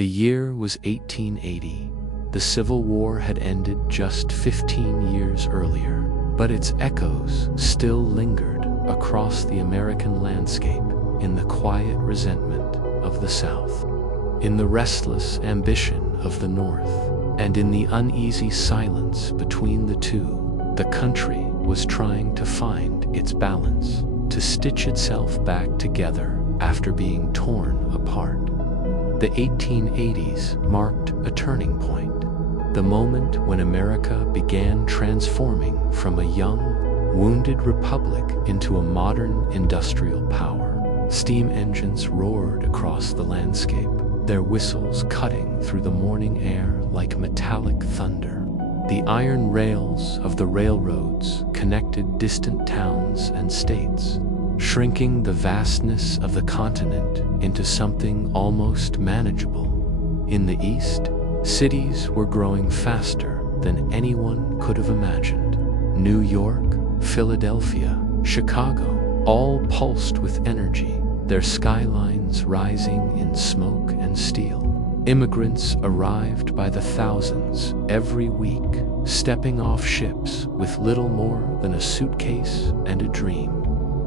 The year was 1880. The Civil War had ended just 15 years earlier, but its echoes still lingered across the American landscape in the quiet resentment of the South, in the restless ambition of the North, and in the uneasy silence between the two. The country was trying to find its balance, to stitch itself back together after being torn apart. The 1880s marked a turning point, the moment when America began transforming from a young, wounded republic into a modern industrial power. Steam engines roared across the landscape, their whistles cutting through the morning air like metallic thunder. The iron rails of the railroads connected distant towns and states, shrinking the vastness of the continent into something almost manageable. In the East, cities were growing faster than anyone could have imagined. New York, Philadelphia, Chicago, all pulsed with energy, their skylines rising in smoke and steel. Immigrants arrived by the thousands every week, stepping off ships with little more than a suitcase and a dream.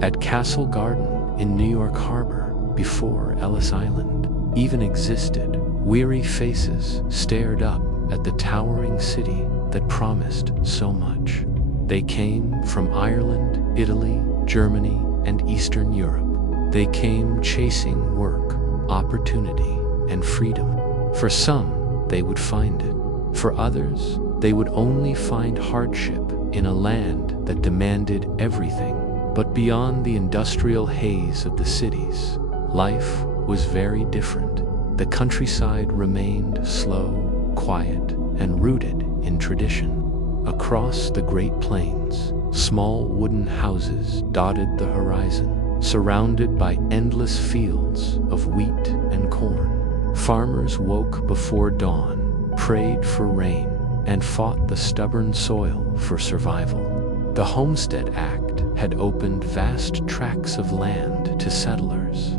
At Castle Garden in New York Harbor, before Ellis Island even existed, weary faces stared up at the towering city that promised so much. They came from Ireland, Italy, Germany, and Eastern Europe. They came chasing work, opportunity, and freedom. For some, they would find it. For others, they would only find hardship in a land that demanded everything. But beyond the industrial haze of the cities, life was very different. The countryside remained slow, quiet, and rooted in tradition. Across the Great Plains, small wooden houses dotted the horizon, surrounded by endless fields of wheat and corn. Farmers woke before dawn, prayed for rain, and fought the stubborn soil for survival. The Homestead Act had opened vast tracts of land to settlers.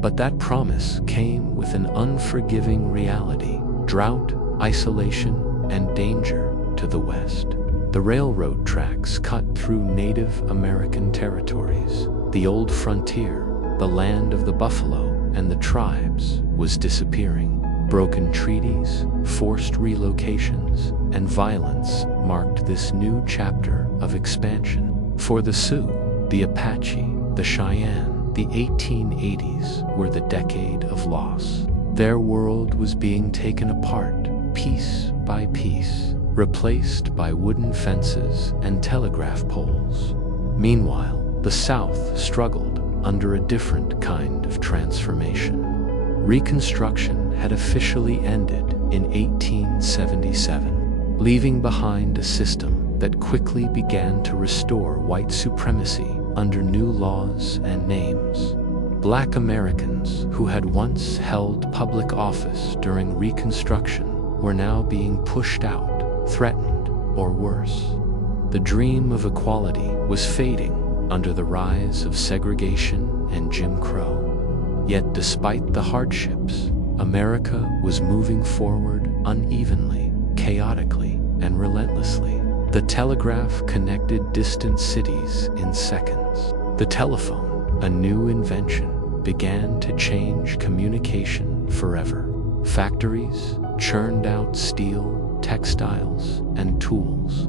But that promise came with an unforgiving reality: drought, isolation, and danger to the west. The railroad tracks cut through Native American territories. The old frontier, the land of the buffalo and the tribes, was disappearing. Broken treaties, forced relocations, and violence marked this new chapter of expansion. For the Sioux, the Apache, the Cheyenne, the 1880s were the decade of loss. Their world was being taken apart, piece by piece, replaced by wooden fences and telegraph poles. Meanwhile, the South struggled under a different kind of transformation. Reconstruction had officially ended in 1877, leaving behind a system that quickly began to restore white supremacy under new laws and names. Black Americans who had once held public office during Reconstruction were now being pushed out, threatened, or worse. The dream of equality was fading under the rise of segregation and Jim Crow. Yet despite the hardships, America was moving forward unevenly, chaotically, and relentlessly. The telegraph connected distant cities in seconds. The telephone, a new invention, began to change communication forever. Factories churned out steel, textiles, and tools,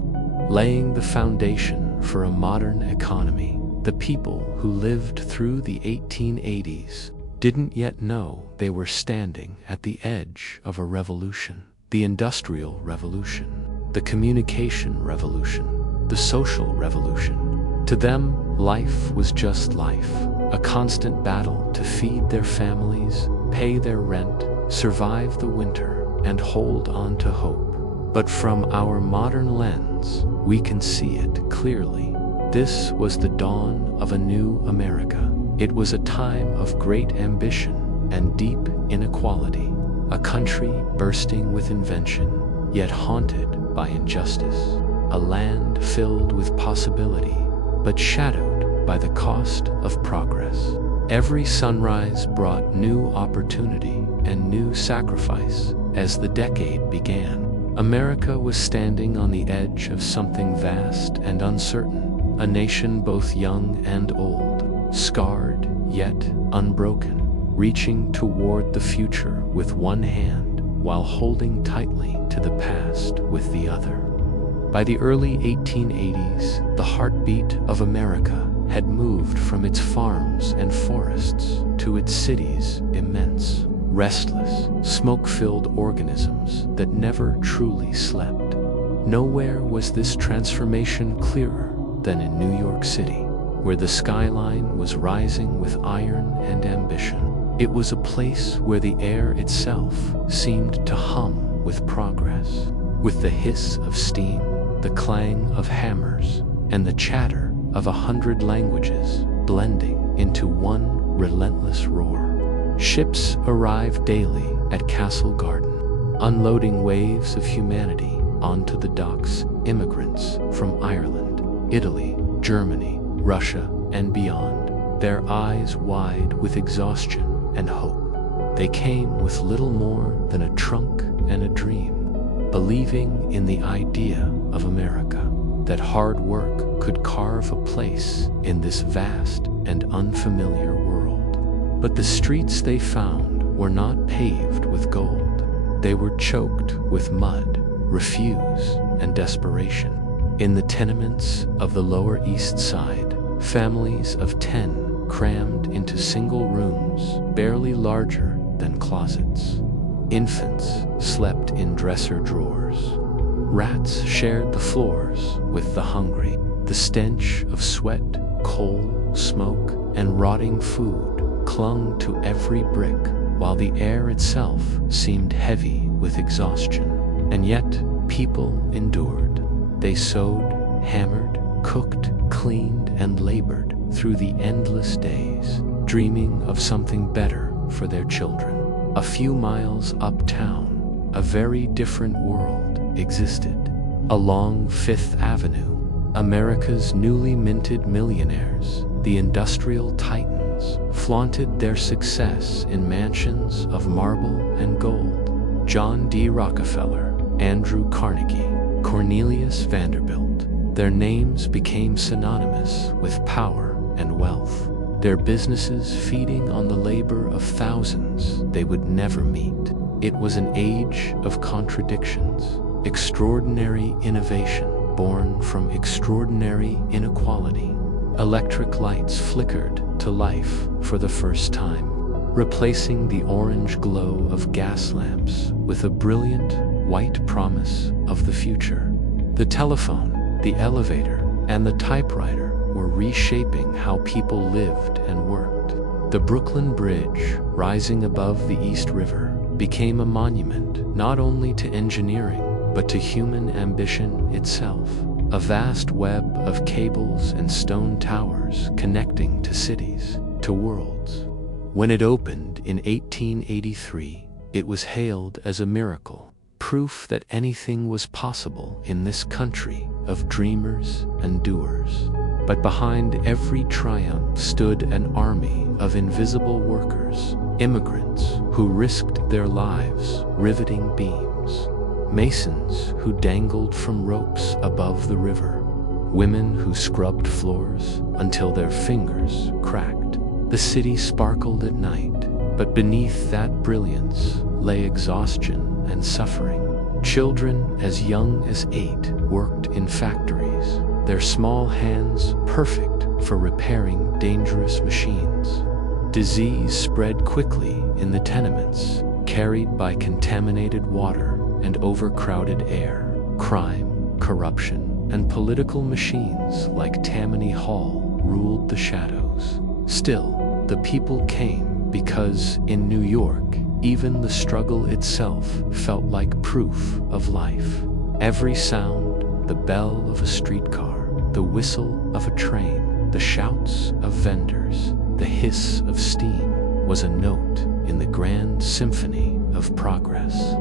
laying the foundation for a modern economy. The people who lived through the 1880s didn't yet know they were standing at the edge of a revolution. The Industrial Revolution, the Communication Revolution, the Social Revolution. To them, life was just life, a constant battle to feed their families, pay their rent, survive the winter, and hold on to hope. But from our modern lens, we can see it clearly. This was the dawn of a new America. It was a time of great ambition and deep inequality, a country bursting with invention, yet haunted by injustice, a land filled with possibility, but shadowed by the cost of progress. Every sunrise brought new opportunity, and new sacrifice as the decade began. America was standing on the edge of something vast and uncertain, a nation both young and old, scarred yet unbroken, reaching toward the future with one hand while holding tightly to the past with the other. By the early 1880s, the heartbeat of America had moved from its farms and forests to its cities, immense, restless, smoke-filled organisms that never truly slept. Nowhere was this transformation clearer than in New York City, where the skyline was rising with iron and ambition. It was a place where the air itself seemed to hum with progress, with the hiss of steam, the clang of hammers, and the chatter of 100 languages blending into one relentless roar. Ships arrived daily at Castle Garden, unloading waves of humanity onto the docks, immigrants from Ireland, Italy, Germany, Russia, and beyond, their eyes wide with exhaustion and hope. They came with little more than a trunk and a dream, believing in the idea of America, that hard work could carve a place in this vast and unfamiliar world. But the streets they found were not paved with gold. They were choked with mud, refuse, and desperation. In the tenements of the Lower East Side, families of 10 crammed into single rooms barely larger than closets. Infants slept in dresser drawers. Rats shared the floors with the hungry. The stench of sweat, coal, smoke, and rotting food clung to every brick, while the air itself seemed heavy with exhaustion. And yet, people endured. They sewed, hammered, cooked, cleaned, and labored through the endless days, dreaming of something better for their children. A few miles uptown, a very different world existed. Along Fifth Avenue, America's newly minted millionaires, the industrial titans, flaunted their success in mansions of marble and gold. John D. Rockefeller, Andrew Carnegie, Cornelius Vanderbilt, their names became synonymous with power and wealth, their businesses feeding on the labor of thousands they would never meet. It was an age of contradictions, extraordinary innovation born from extraordinary inequality. Electric lights flickered to life for the first time, replacing the orange glow of gas lamps with a brilliant white promise of the future. The telephone, the elevator, and the typewriter were reshaping how people lived and worked. The Brooklyn Bridge, rising above the East River, became a monument not only to engineering, but to human ambition itself. A vast web of cables and stone towers connecting to cities, to worlds. When it opened in 1883, it was hailed as a miracle, proof that anything was possible in this country of dreamers and doers. But behind every triumph stood an army of invisible workers, immigrants who risked their lives riveting beams, masons who dangled from ropes above the river, women who scrubbed floors until their fingers cracked. The city sparkled at night, but beneath that brilliance lay exhaustion and suffering. Children as young as 8 worked in factories, their small hands perfect for repairing dangerous machines. Disease spread quickly in the tenements, carried by contaminated water and overcrowded air. Crime, corruption, and political machines like Tammany Hall ruled the shadows. Still, the people came because in New York, even the struggle itself felt like proof of life. Every sound, the bell of a streetcar, the whistle of a train, the shouts of vendors, the hiss of steam, was a note in the grand symphony of progress.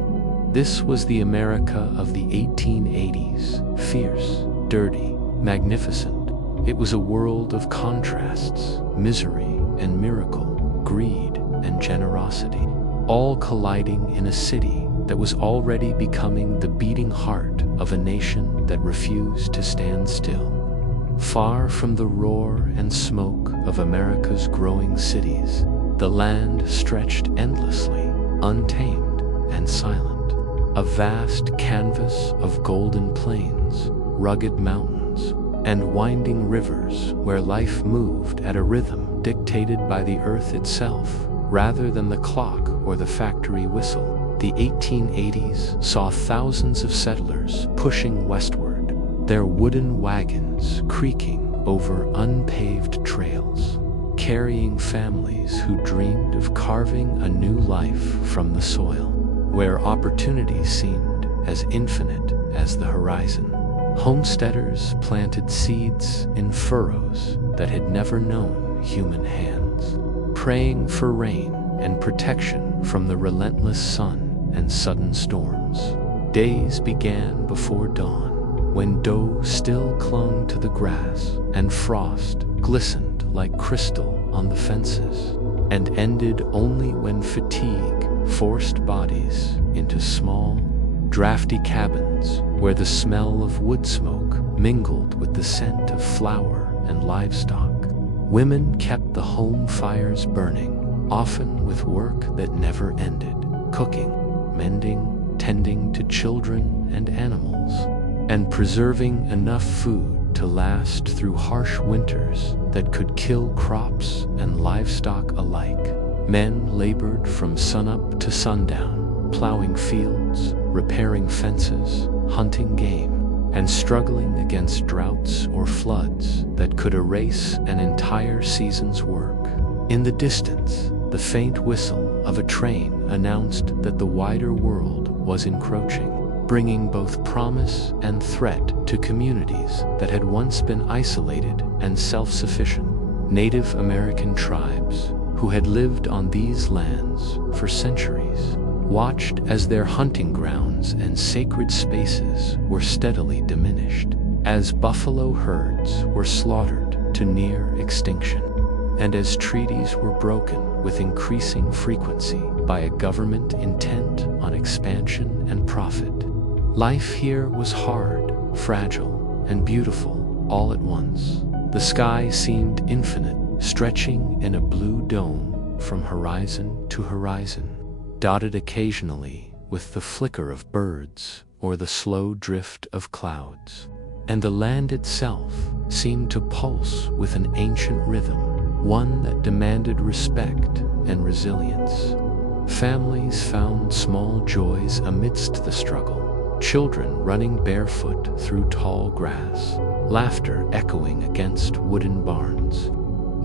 This was the America of the 1880s, fierce, dirty, magnificent. It was a world of contrasts, misery and miracle, greed and generosity. all colliding in a city that was already becoming the beating heart of a nation that refused to stand still. Far from the roar and smoke of America's growing cities, the land stretched endlessly, untamed and silent. A vast canvas of golden plains, rugged mountains, and winding rivers where life moved at a rhythm dictated by the earth itself, rather than the clock or the factory whistle. The 1880s saw thousands of settlers pushing westward, their wooden wagons creaking over unpaved trails, carrying families who dreamed of carving a new life from the soil, where opportunity seemed as infinite as the horizon. Homesteaders planted seeds in furrows that had never known human hands, praying for rain and protection from the relentless sun and sudden storms. Days began before dawn, when dew still clung to the grass and frost glistened like crystal on the fences, and ended only when fatigue forced bodies into small, drafty cabins where the smell of wood smoke mingled with the scent of flour and livestock. Women kept the home fires burning, often with work that never ended, cooking, mending, tending to children and animals, and preserving enough food to last through harsh winters that could kill crops and livestock alike. Men labored from sunup to sundown, plowing fields, repairing fences, hunting game, and struggling against droughts or floods that could erase an entire season's work. In the distance, the faint whistle of a train announced that the wider world was encroaching, bringing both promise and threat to communities that had once been isolated and self-sufficient. Native American tribes, who had lived on these lands for centuries, watched as their hunting grounds and sacred spaces were steadily diminished, as buffalo herds were slaughtered to near extinction, and as treaties were broken with increasing frequency by a government intent on expansion and profit. Life here was hard, fragile, and beautiful all at once. The sky seemed infinite, stretching in a blue dome from horizon to horizon, dotted occasionally with the flicker of birds or the slow drift of clouds. And the land itself seemed to pulse with an ancient rhythm, one that demanded respect and resilience. Families found small joys amidst the struggle, children running barefoot through tall grass, laughter echoing against wooden barns,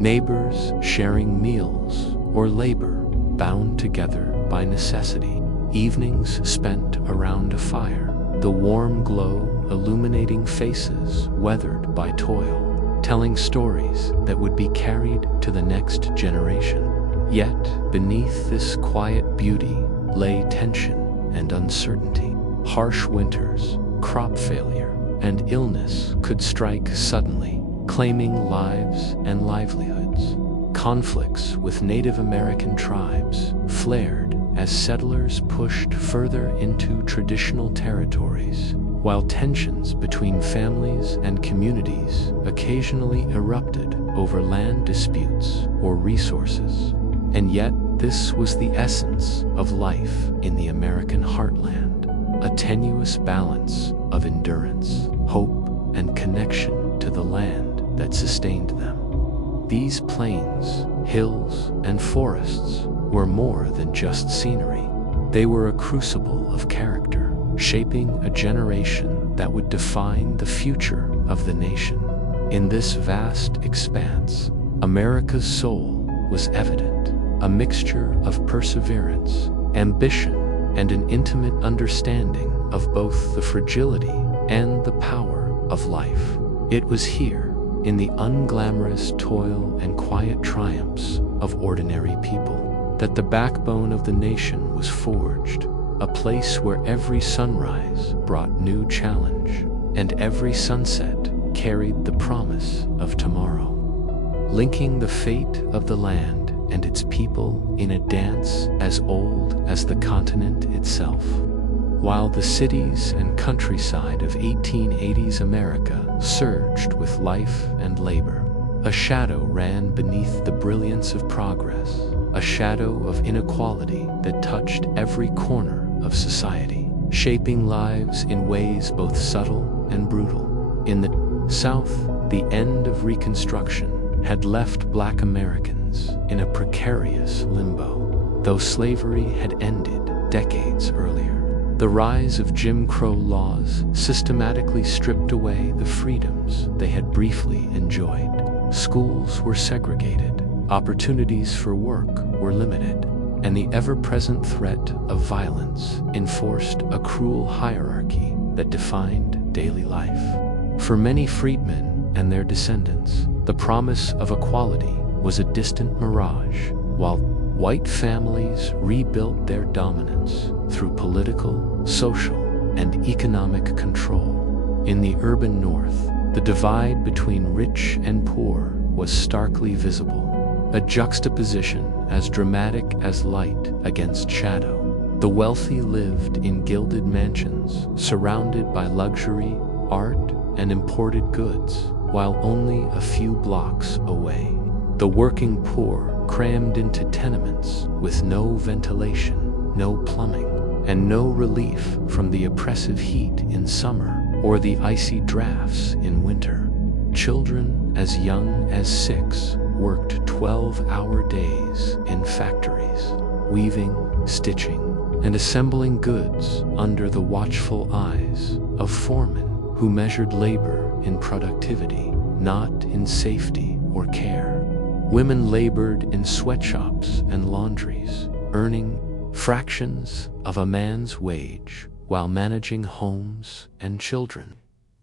neighbors sharing meals or labor bound together by necessity, evenings spent around a fire, the warm glow illuminating faces weathered by toil, telling stories that would be carried to the next generation. Yet, beneath this quiet beauty lay tension and uncertainty. Harsh winters, crop failure, and illness could strike suddenly, claiming lives and livelihoods. Conflicts with Native American tribes flared as settlers pushed further into traditional territories, while tensions between families and communities occasionally erupted over land disputes or resources. And yet, this was the essence of life in the American heartland, a tenuous balance of endurance, hope, and connection to the land that sustained them. These plains, hills, and forests were more than just scenery. They were a crucible of character, shaping a generation that would define the future of the nation. In this vast expanse, America's soul was evident, a mixture of perseverance, ambition, and an intimate understanding of both the fragility and the power of life. It was here, in the unglamorous toil and quiet triumphs of ordinary people, that the backbone of the nation was forged, a place where every sunrise brought new challenge, and every sunset carried the promise of tomorrow. Linking the fate of the land and its people in a dance as old as the continent itself. While the cities and countryside of 1880s America surged with life and labor, a shadow ran beneath the brilliance of progress, a shadow of inequality that touched every corner of society, shaping lives in ways both subtle and brutal. In the South, the end of Reconstruction had left Black Americans in a precarious limbo, though slavery had ended decades earlier. The rise of Jim Crow laws systematically stripped away the freedoms they had briefly enjoyed. Schools were segregated, opportunities for work were limited, and the ever-present threat of violence enforced a cruel hierarchy that defined daily life. For many freedmen and their descendants, the promise of equality was a distant mirage, while white families rebuilt their dominance through political, social, and economic control. In the urban North, the divide between rich and poor was starkly visible, a juxtaposition as dramatic as light against shadow. The wealthy lived in gilded mansions, surrounded by luxury, art, and imported goods, while only a few blocks away, the working poor crammed into tenements with no ventilation, no plumbing, and no relief from the oppressive heat in summer or the icy drafts in winter. Children as young as 6 worked 12-hour days in factories, weaving, stitching, and assembling goods under the watchful eyes of foremen who measured labor in productivity, not in safety or care. Women labored in sweatshops and laundries, earning fractions of a man's wage while managing homes and children,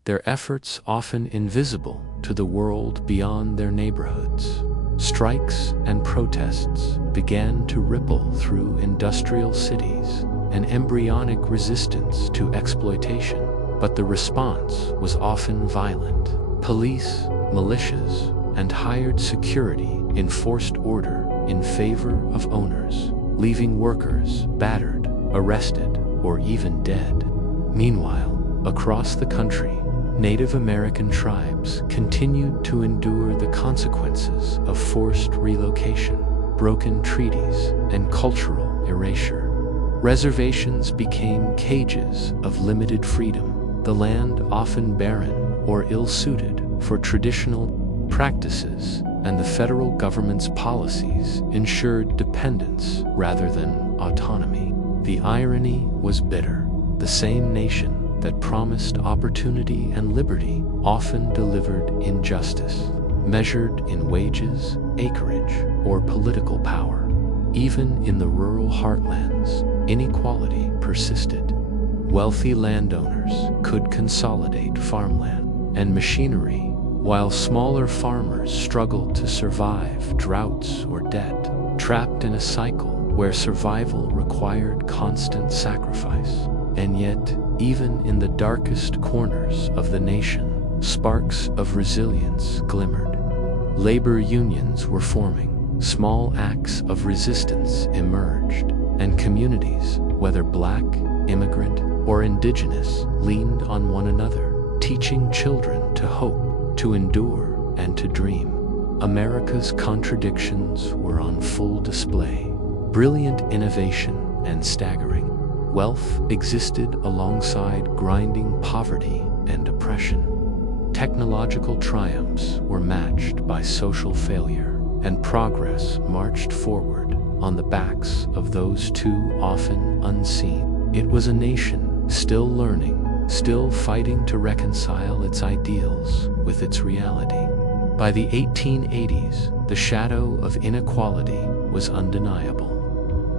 their efforts often invisible to the world beyond their neighborhoods. Strikes and protests began to ripple through industrial cities, an embryonic resistance to exploitation, but the response was often violent. Police, militias, and hired security enforced order in favor of owners, leaving workers battered, arrested, or even dead. Meanwhile, across the country, Native American tribes continued to endure the consequences of forced relocation, broken treaties, and cultural erasure. Reservations became cages of limited freedom, the land often barren or ill-suited for traditional practices, and the federal government's policies ensured dependence rather than autonomy. The irony was bitter. The same nation that promised opportunity and liberty often delivered injustice, measured in wages, acreage, or political power. Even in the rural heartlands, inequality persisted. Wealthy landowners could consolidate farmland and machinery, while smaller farmers struggled to survive droughts or debt, trapped in a cycle where survival required constant sacrifice. And yet, even in the darkest corners of the nation, sparks of resilience glimmered. Labor unions were forming, small acts of resistance emerged, and communities, whether Black, immigrant, or indigenous, leaned on one another, teaching children to hope, to endure, and to dream. America's contradictions were on full display. Brilliant innovation and staggering wealth existed alongside grinding poverty and oppression. Technological triumphs were matched by social failure, and progress marched forward on the backs of those too often unseen. It was a nation still learning, still fighting to reconcile its ideals with its reality. By the 1880s, the shadow of inequality was undeniable.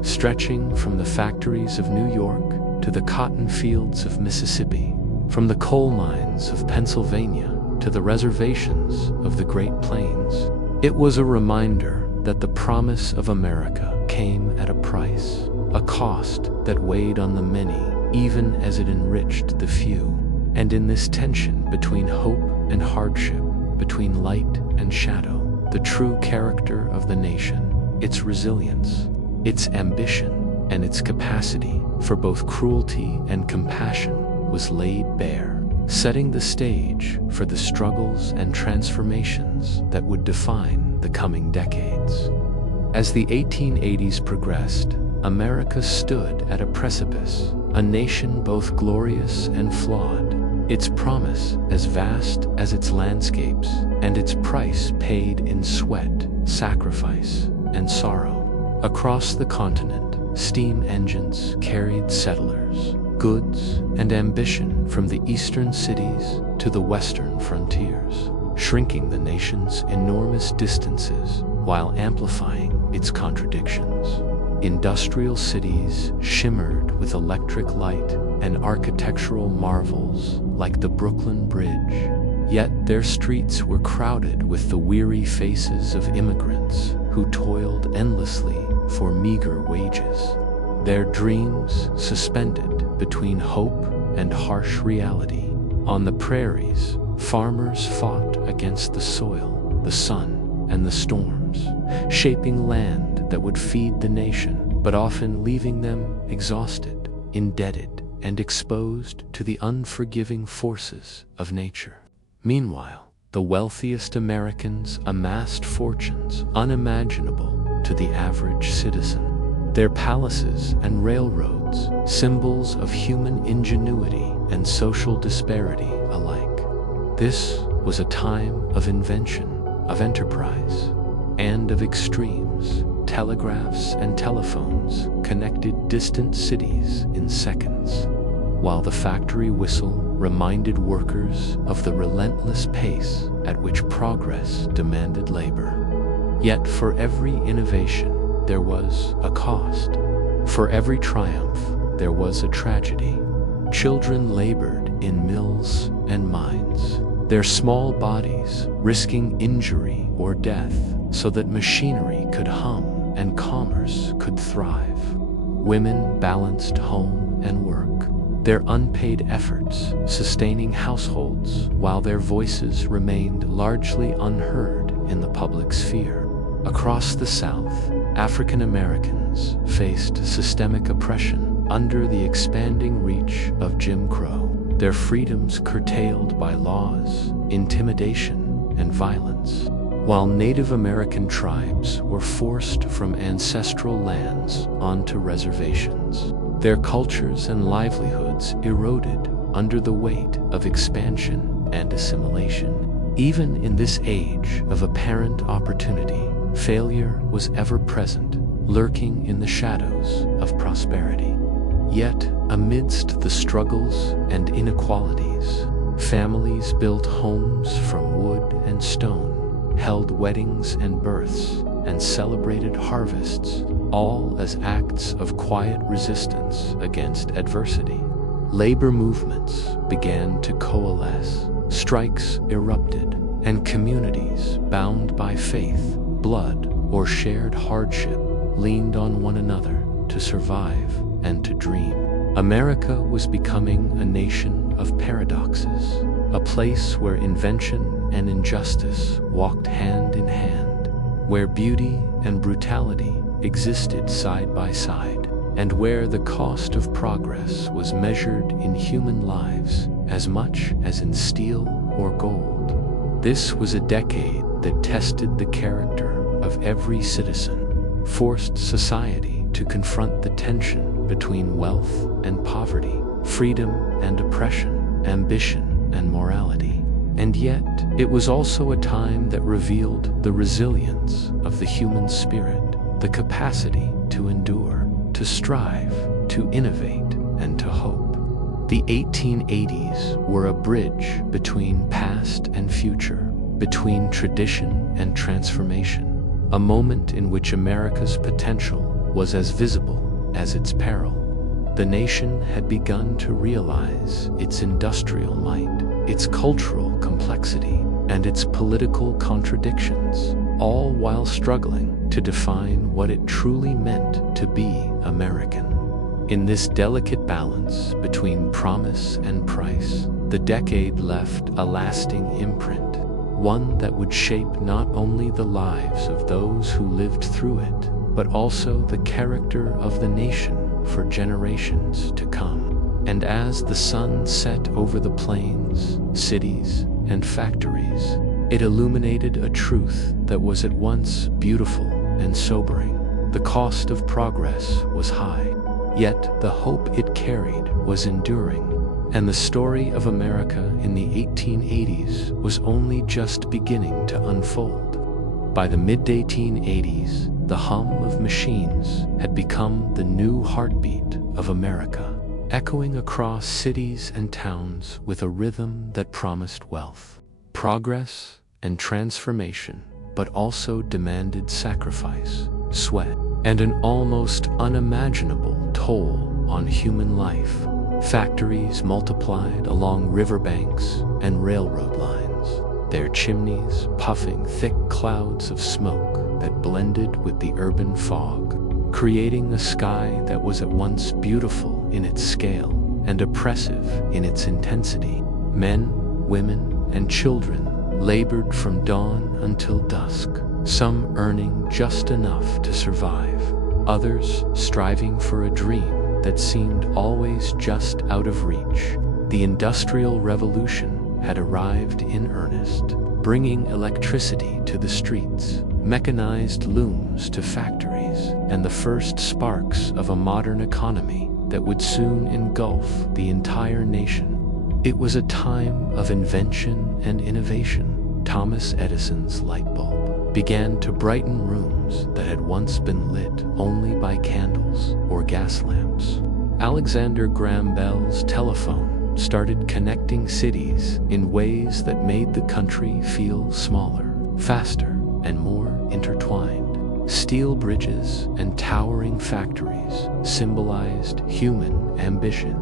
Stretching from the factories of New York to the cotton fields of Mississippi, from the coal mines of Pennsylvania to the reservations of the Great Plains, it was a reminder that the promise of America came at a price, a cost that weighed on the many, even as it enriched the few. And in this tension between hope and hardship, between light and shadow, the true character of the nation its resilience, its ambition, and its capacity for both cruelty and compassion was laid bare, setting the stage for the struggles and transformations that would define the coming decades. As the 1880s progressed, America stood at a precipice, a nation both glorious and flawed, its promise as vast as its landscapes, and its price paid in sweat, sacrifice, and sorrow. Across the continent, steam engines carried settlers, goods, and ambition from the eastern cities to the western frontiers, shrinking the nation's enormous distances while amplifying its contradictions. Industrial cities shimmered with electric light and architectural marvels like the Brooklyn Bridge, yet their streets were crowded with the weary faces of immigrants who toiled endlessly for meager wages, their dreams suspended between hope and harsh reality. On the prairies, farmers fought against the soil, the sun, and the storms, shaping land that would feed the nation, but often leaving them exhausted, indebted, and exposed to the unforgiving forces of nature. Meanwhile, the wealthiest Americans amassed fortunes unimaginable to the average citizen. Their palaces and railroads, symbols of human ingenuity and social disparity alike. This was a time of invention, of enterprise, and of extremes. Telegraphs and telephones connected distant cities in seconds, while the factory whistle reminded workers of the relentless pace at which progress demanded labor. Yet for every innovation, there was a cost. For every triumph, there was a tragedy. Children labored in mills and mines, their small bodies risking injury or death so that machinery could hum and commerce could thrive. Women balanced home and work, their unpaid efforts sustaining households while their voices remained largely unheard in the public sphere. Across the South, African Americans faced systemic oppression under the expanding reach of Jim Crow, their freedoms curtailed by laws, intimidation, and violence, while Native American tribes were forced from ancestral lands onto reservations. Their cultures and livelihoods eroded under the weight of expansion and assimilation. Even in this age of apparent opportunity, failure was ever present, lurking in the shadows of prosperity. Yet, amidst the struggles and inequalities, families built homes from wood and stone, held weddings and births, and celebrated harvests, all as acts of quiet resistance against adversity. Labor movements began to coalesce, strikes erupted, and communities bound by faith, blood, or shared hardship leaned on one another to survive and to dream. America was becoming a nation of paradoxes, a place where invention and injustice walked hand in hand, where beauty and brutality existed side by side, and where the cost of progress was measured in human lives as much as in steel or gold. This was a decade that tested the character of every citizen, forced society to confront the tension between wealth and poverty, freedom and oppression, ambition and morality. And yet, it was also a time that revealed the resilience of the human spirit, the capacity to endure, to strive, to innovate, and to hope. The 1880s were a bridge between past and future, between tradition and transformation, a moment in which America's potential was as visible as its peril. The nation had begun to realize its industrial might, its cultural complexity, and its political contradictions, all while struggling to define what it truly meant to be American. In this delicate balance between promise and price, the decade left a lasting imprint, one that would shape not only the lives of those who lived through it, but also the character of the nation for generations to come. And as the sun set over the plains, cities, and factories, it illuminated a truth that was at once beautiful and sobering. The cost of progress was high, yet the hope it carried was enduring. And the story of America in the 1880s was only just beginning to unfold. By the mid-1880s, the hum of machines had become the new heartbeat of America, echoing across cities and towns with a rhythm that promised wealth, progress, and transformation, but also demanded sacrifice, sweat, and an almost unimaginable toll on human life. Factories multiplied along riverbanks and railroad lines, their chimneys puffing thick clouds of smoke that blended with the urban fog, creating a sky that was at once beautiful in its scale and oppressive in its intensity. Men, women, and children labored from dawn until dusk, some earning just enough to survive, others striving for a dream that seemed always just out of reach. The Industrial Revolution had arrived in earnest, bringing electricity to the streets, mechanized looms to factories, and the first sparks of a modern economy that would soon engulf the entire nation. It was a time of invention and innovation. Thomas Edison's light bulb began to brighten rooms that had once been lit only by candles or gas lamps. Alexander Graham Bell's telephone started connecting cities in ways that made the country feel smaller, faster, and more intertwined. Steel bridges and towering factories symbolized human ambition,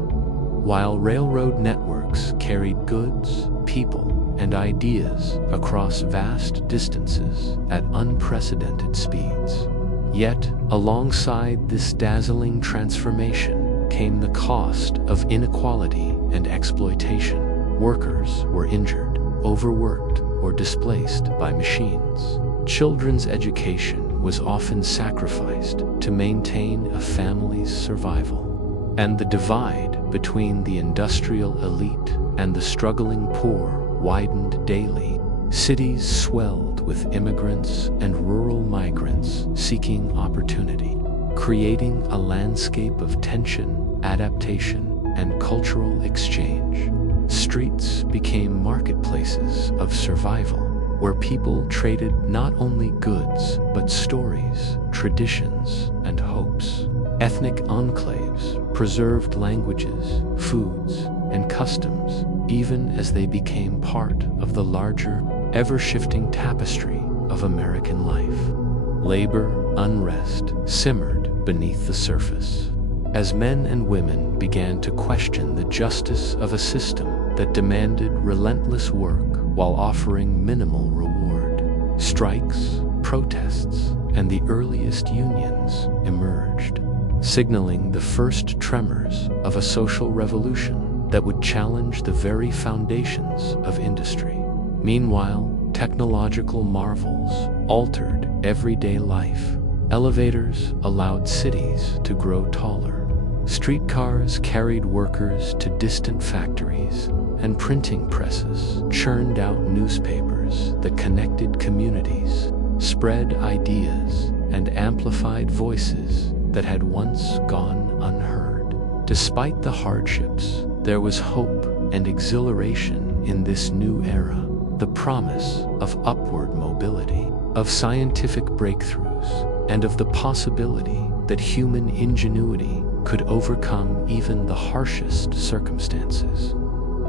while railroad networks carried goods, people, and ideas across vast distances at unprecedented speeds. Yet, alongside this dazzling transformation came the cost of inequality and exploitation. Workers were injured, overworked, or displaced by machines. Children's education was often sacrificed to maintain a family's survival. And the divide between the industrial elite and the struggling poor widened daily. Cities swelled with immigrants and rural migrants seeking opportunity, creating a landscape of tension, adaptation, and cultural exchange. Streets became marketplaces of survival, where people traded not only goods, but stories, traditions, and hopes. Ethnic enclaves preserved languages, foods, and customs, even as they became part of the larger, ever-shifting tapestry of American life. Labor unrest simmered beneath the surface, as men and women began to question the justice of a system that demanded relentless work while offering minimal reward. Strikes, protests, and the earliest unions emerged, signaling the first tremors of a social revolution that would challenge the very foundations of industry. Meanwhile, technological marvels altered everyday life. Elevators allowed cities to grow taller. Streetcars carried workers to distant factories, and printing presses churned out newspapers that connected communities, spread ideas, and amplified voices that had once gone unheard. Despite the hardships, there was hope and exhilaration in this new era, the promise of upward mobility, of scientific breakthroughs, and of the possibility that human ingenuity could overcome even the harshest circumstances.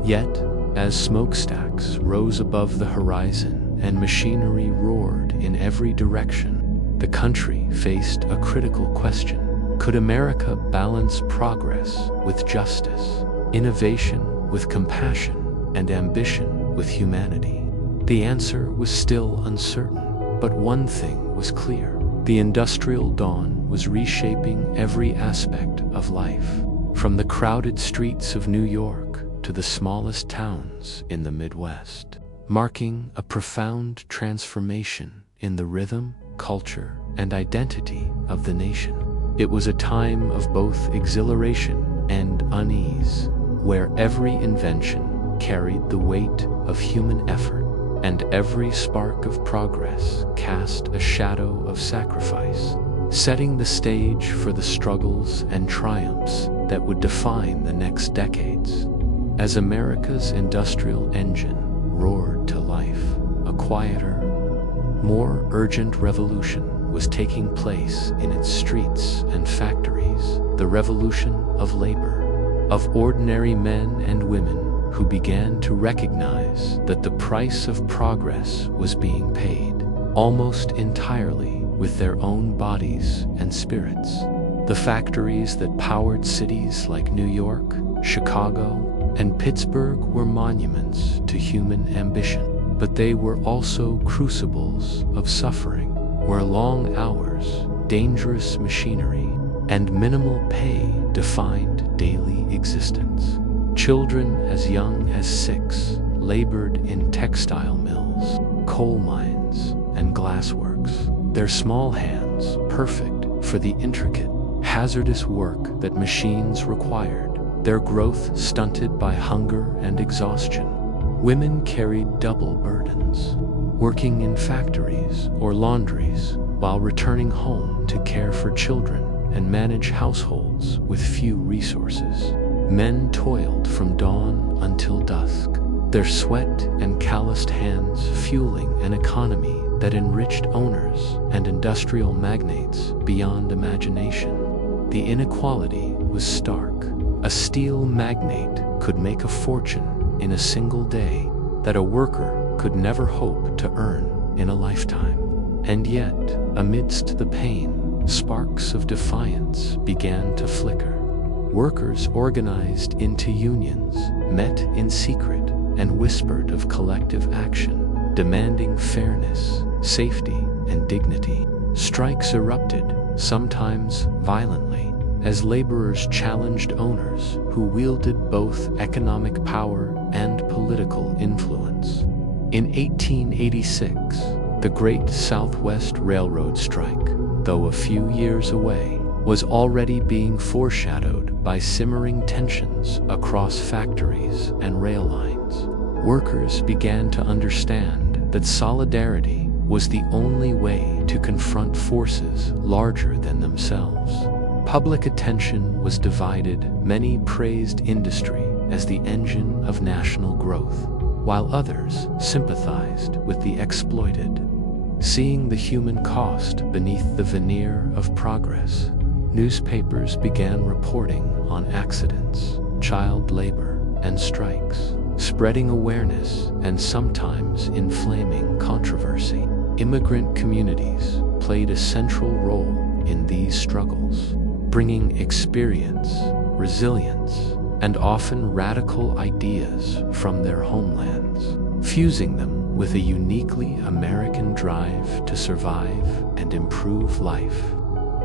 Yet, as smokestacks rose above the horizon and machinery roared in every direction, the country faced a critical question. Could America balance progress with justice, innovation with compassion, and ambition with humanity? The answer was still uncertain, but one thing was clear. The industrial dawn was reshaping every aspect of life, from the crowded streets of New York to the smallest towns in the Midwest. marking a profound transformation in the rhythm, culture, and identity of the nation. It was a time of both exhilaration and unease, where every invention carried the weight of human effort, and every spark of progress cast a shadow of sacrifice, setting the stage for the struggles and triumphs that would define the next decades. As America's industrial engine roared to life, a quieter, more urgent revolution was taking place in its streets and factories, the revolution of labor, of ordinary men and women who began to recognize that the price of progress was being paid almost entirely with their own bodies and spirits. The factories that powered cities like New York, Chicago, and Pittsburgh were monuments to human ambition, but they were also crucibles of suffering, where long hours, dangerous machinery, and minimal pay defined daily existence. Children as young as 6 labored in textile mills, coal mines, and glassworks, their small hands perfect for the intricate, hazardous work that machines required, their growth stunted by hunger and exhaustion. Women carried double burdens, working in factories or laundries while returning home to care for children and manage households with few resources. Men toiled from dawn until dusk, their sweat and calloused hands fueling an economy that enriched owners and industrial magnates beyond imagination. The inequality was stark. A steel magnate could make a fortune in a single day that a worker could never hope to earn in a lifetime. And yet, amidst the pain, sparks of defiance began to flicker. Workers organized into unions, met in secret, and whispered of collective action, demanding fairness, safety, and dignity. Strikes erupted, sometimes violently, as laborers challenged owners who wielded both economic power and political influence. In 1886, the Great Southwest Railroad strike, though a few years away, was already being foreshadowed by simmering tensions across factories and rail lines. Workers began to understand that solidarity was the only way to confront forces larger than themselves. Public attention was divided. Many praised industry as the engine of national growth, while others sympathized with the exploited. Seeing the human cost beneath the veneer of progress, newspapers began reporting on accidents, child labor, and strikes, spreading awareness and sometimes inflaming controversy. Immigrant communities played a central role in these struggles, bringing experience, resilience, and often radical ideas from their homelands, fusing them with a uniquely American drive to survive and improve life.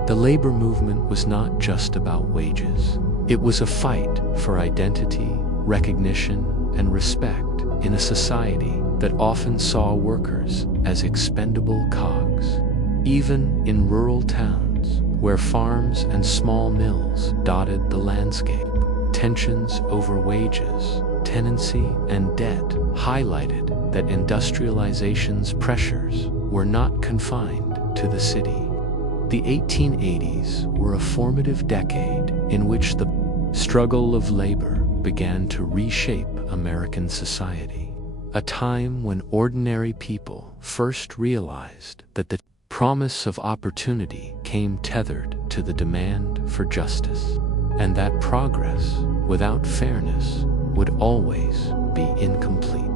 The labor movement was not just about wages. It was a fight for identity, recognition, and respect in a society that often saw workers as expendable cogs. Even in rural towns, where farms and small mills dotted the landscape, tensions over wages, tenancy, and debt highlighted that industrialization's pressures were not confined to the city. The 1880s were a formative decade in which the struggle of labor began to reshape American society, a time when ordinary people first realized that the promise of opportunity came tethered to the demand for justice, and that progress without fairness would always be incomplete.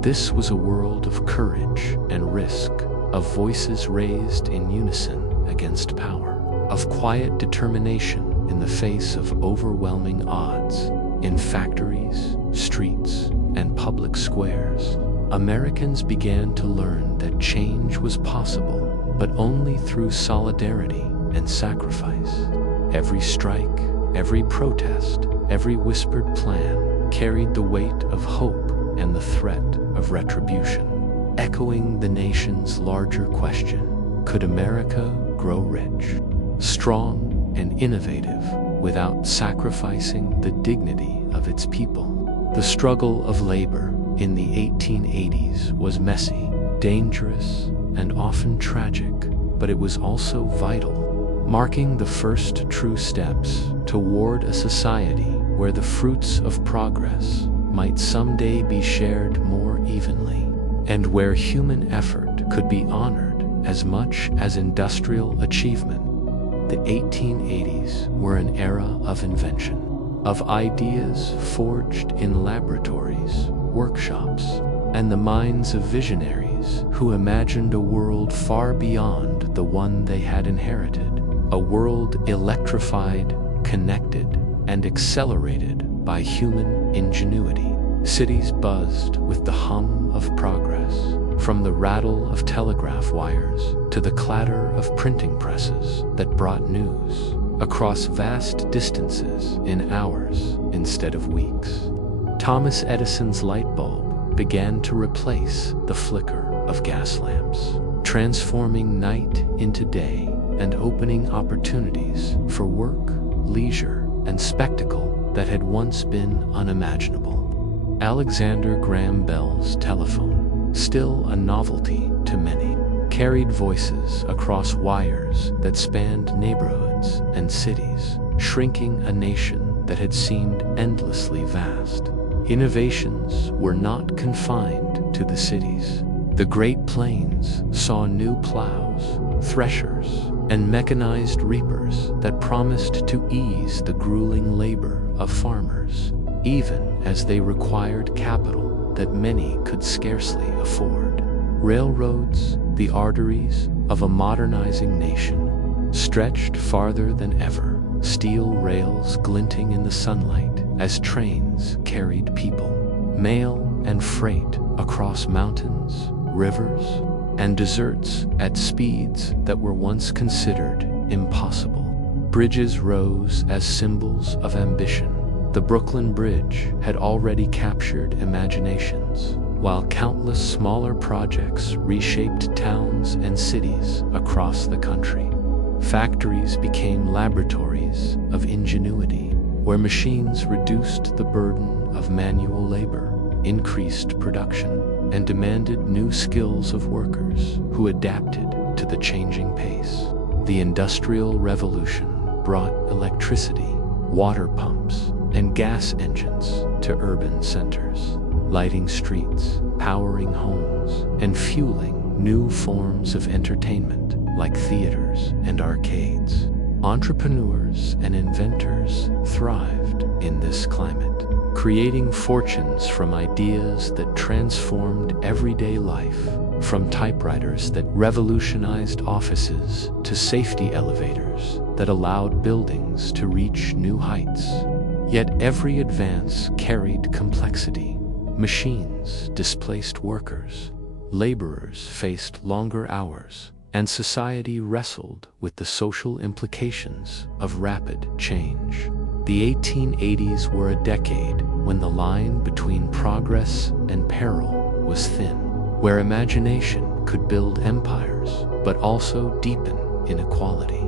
This was a world of courage and risk, of voices raised in unison against power, of quiet determination in the face of overwhelming odds. In factories, streets, and public squares, Americans began to learn that change was possible, but only through solidarity and sacrifice. Every strike, every protest, every whispered plan carried the weight of hope and the threat of retribution, echoing the nation's larger question: could America grow rich, strong, and innovative without sacrificing the dignity of its people? The struggle of labor in the 1880s was messy, dangerous, and often tragic, but it was also vital, marking the first true steps toward a society where the fruits of progress might someday be shared more evenly, and where human effort could be honored as much as industrial achievement. The 1880s were an era of invention, of ideas forged in laboratories, workshops, and the minds of visionaries who imagined a world far beyond the one they had inherited, a world electrified, connected, and accelerated by human ingenuity. Cities buzzed with the hum of progress, from the rattle of telegraph wires to the clatter of printing presses that brought news across vast distances in hours instead of weeks. Thomas Edison's light bulb began to replace the flicker of gas lamps, transforming night into day and opening opportunities for work, leisure, and spectacle that had once been unimaginable. Alexander Graham Bell's telephone, still a novelty to many, carried voices across wires that spanned neighborhoods and cities, shrinking a nation that had seemed endlessly vast. Innovations were not confined to the cities. The Great Plains saw new plows, threshers, and mechanized reapers that promised to ease the grueling labor of farmers, even as they required capital that many could scarcely afford. Railroads, the arteries of a modernizing nation, stretched farther than ever, steel rails glinting in the sunlight as trains carried people, mail, and freight across mountains, rivers, and deserts at speeds that were once considered impossible. Bridges rose as symbols of ambition. The Brooklyn Bridge had already captured imaginations, while countless smaller projects reshaped towns and cities across the country. Factories became laboratories of ingenuity, where machines reduced the burden of manual labor, increased production, and demanded new skills of workers who adapted to the changing pace. The Industrial Revolution brought electricity, water pumps, and gas engines to urban centers, lighting streets, powering homes, and fueling new forms of entertainment like theaters and arcades. Entrepreneurs and inventors thrived in this climate, creating fortunes from ideas that transformed everyday life, from typewriters that revolutionized offices to safety elevators that allowed buildings to reach new heights. Yet every advance carried complexity. Machines displaced workers, laborers faced longer hours, and society wrestled with the social implications of rapid change. The 1880s were a decade when the line between progress and peril was thin, where imagination could build empires but also deepen inequality.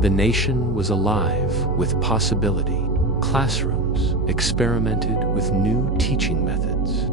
The nation was alive with possibility. Classrooms experimented with new teaching methods.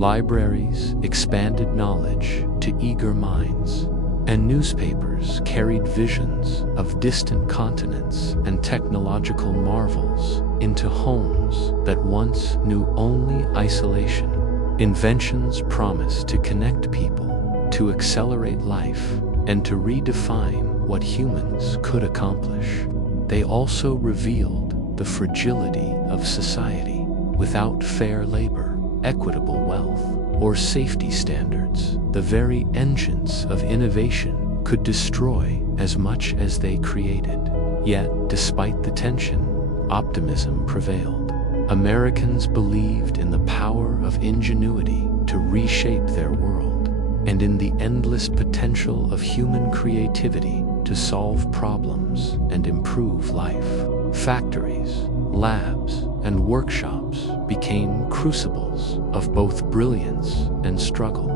Libraries expanded knowledge to eager minds, and newspapers carried visions of distant continents and technological marvels into homes that once knew only isolation. Inventions promised to connect people, to accelerate life, and to redefine what humans could accomplish. They also revealed the fragility of society. Without fair labor, equitable wealth, or safety standards, the very engines of innovation could destroy as much as they created. Yet, despite the tension, optimism prevailed. Americans believed in the power of ingenuity to reshape their world, and in the endless potential of human creativity to solve problems and improve life. Factories, labs, and workshops became crucibles of both brilliance and struggle,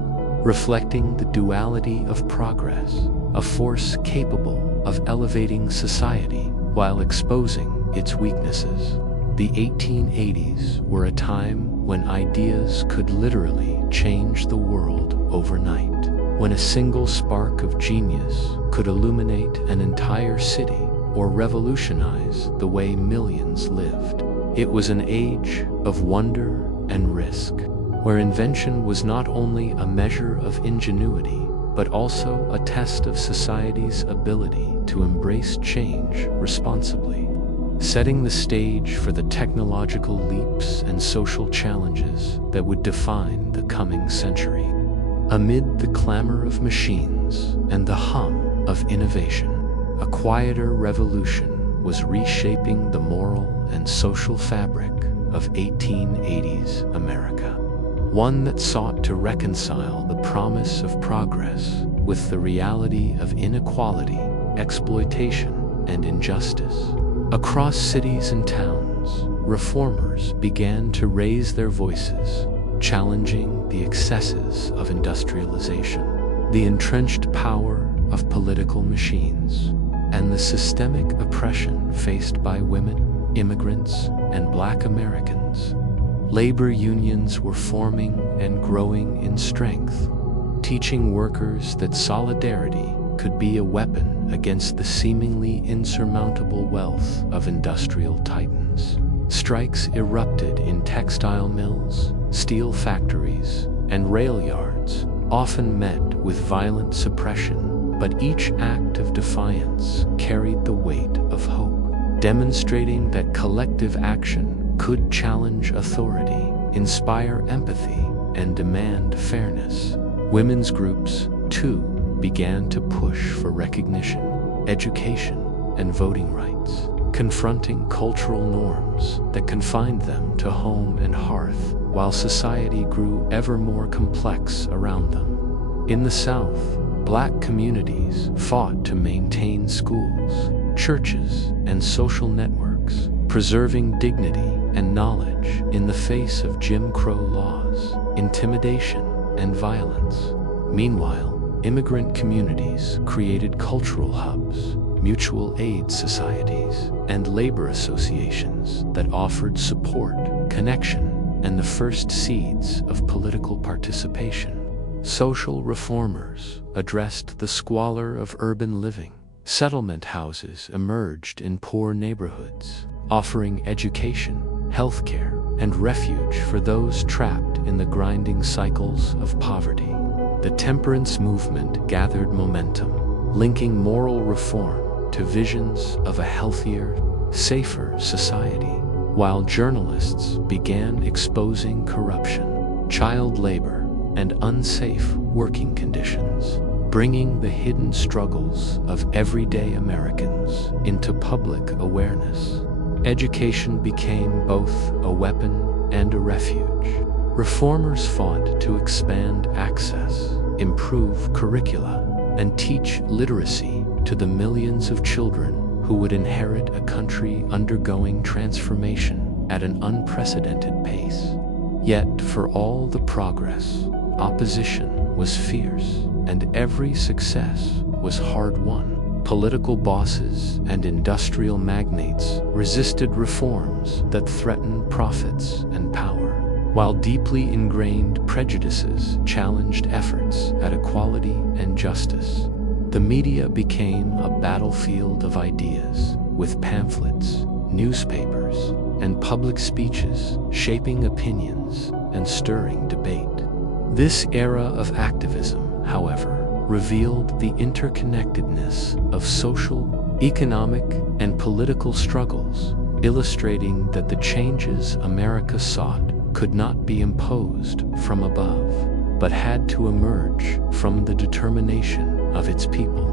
reflecting the duality of progress, a force capable of elevating society while exposing its weaknesses. The 1880s were a time when ideas could literally change the world overnight, when a single spark of genius could illuminate an entire city or revolutionize the way millions lived. It was an age of wonder and risk, where invention was not only a measure of ingenuity, but also a test of society's ability to embrace change responsibly, setting the stage for the technological leaps and social challenges that would define the coming century. Amid the clamor of machines and the hum of innovation, a quieter revolution was reshaping the moral and social fabric of 1880s America. One that sought to reconcile the promise of progress with the reality of inequality, exploitation, and injustice. Across cities and towns, reformers began to raise their voices, challenging the excesses of industrialization, the entrenched power of political machines, and the systemic oppression faced by women, immigrants, and Black Americans. Labor unions were forming and growing in strength, teaching workers that solidarity could be a weapon against the seemingly insurmountable wealth of industrial titans. Strikes erupted in textile mills, steel factories, and rail yards, often met with violent suppression, but each act of defiance carried the weight of hope, demonstrating that collective action could challenge authority, inspire empathy, and demand fairness. Women's groups, too, began to push for recognition, education, and voting rights, confronting cultural norms that confined them to home and hearth, while society grew ever more complex around them. In the South, Black communities fought to maintain schools, churches, and social networks, preserving dignity and knowledge in the face of Jim Crow laws, intimidation, and violence. Meanwhile, immigrant communities created cultural hubs, mutual aid societies, and labor associations that offered support, connection, and the first seeds of political participation. Social reformers addressed the squalor of urban living. Settlement houses emerged in poor neighborhoods, offering education, healthcare, and refuge for those trapped in the grinding cycles of poverty. The temperance movement gathered momentum, linking moral reform to visions of a healthier, safer society, while journalists began exposing corruption, child labor, and unsafe working conditions, bringing the hidden struggles of everyday Americans into public awareness. Education became both a weapon and a refuge. Reformers fought to expand access, improve curricula, and teach literacy to the millions of children who would inherit a country undergoing transformation at an unprecedented pace. Yet, for all the progress, opposition was fierce, and every success was hard-won. Political bosses and industrial magnates resisted reforms that threatened profits and power, while deeply ingrained prejudices challenged efforts at equality and justice. The media became a battlefield of ideas, with pamphlets, newspapers, and public speeches shaping opinions and stirring debate. This era of activism, however, revealed the interconnectedness of social, economic, and political struggles, illustrating that the changes America sought could not be imposed from above, but had to emerge from the determination of its people.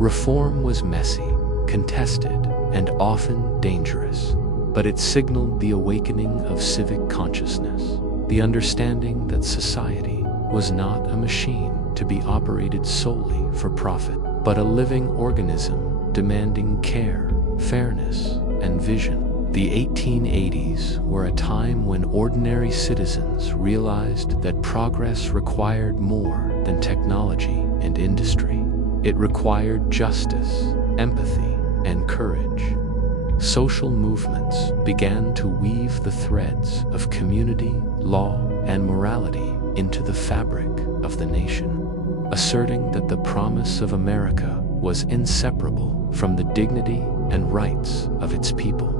Reform was messy, contested, and often dangerous, but it signaled the awakening of civic consciousness, the understanding that society was not a machine to be operated solely for profit, but a living organism demanding care, fairness, and vision. The 1880s were a time when ordinary citizens realized that progress required more than technology and industry. It required justice, empathy, and courage. Social movements began to weave the threads of community, law, and morality into the fabric of the nation, asserting that the promise of America was inseparable from the dignity and rights of its people.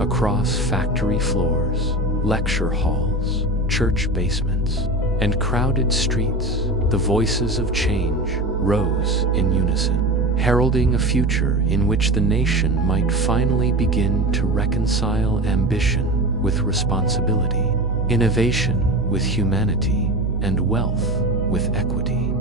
Across factory floors, lecture halls, church basements, and crowded streets, the voices of change rose in unison, heralding a future in which the nation might finally begin to reconcile ambition with responsibility, innovation with humanity, and wealth with equity.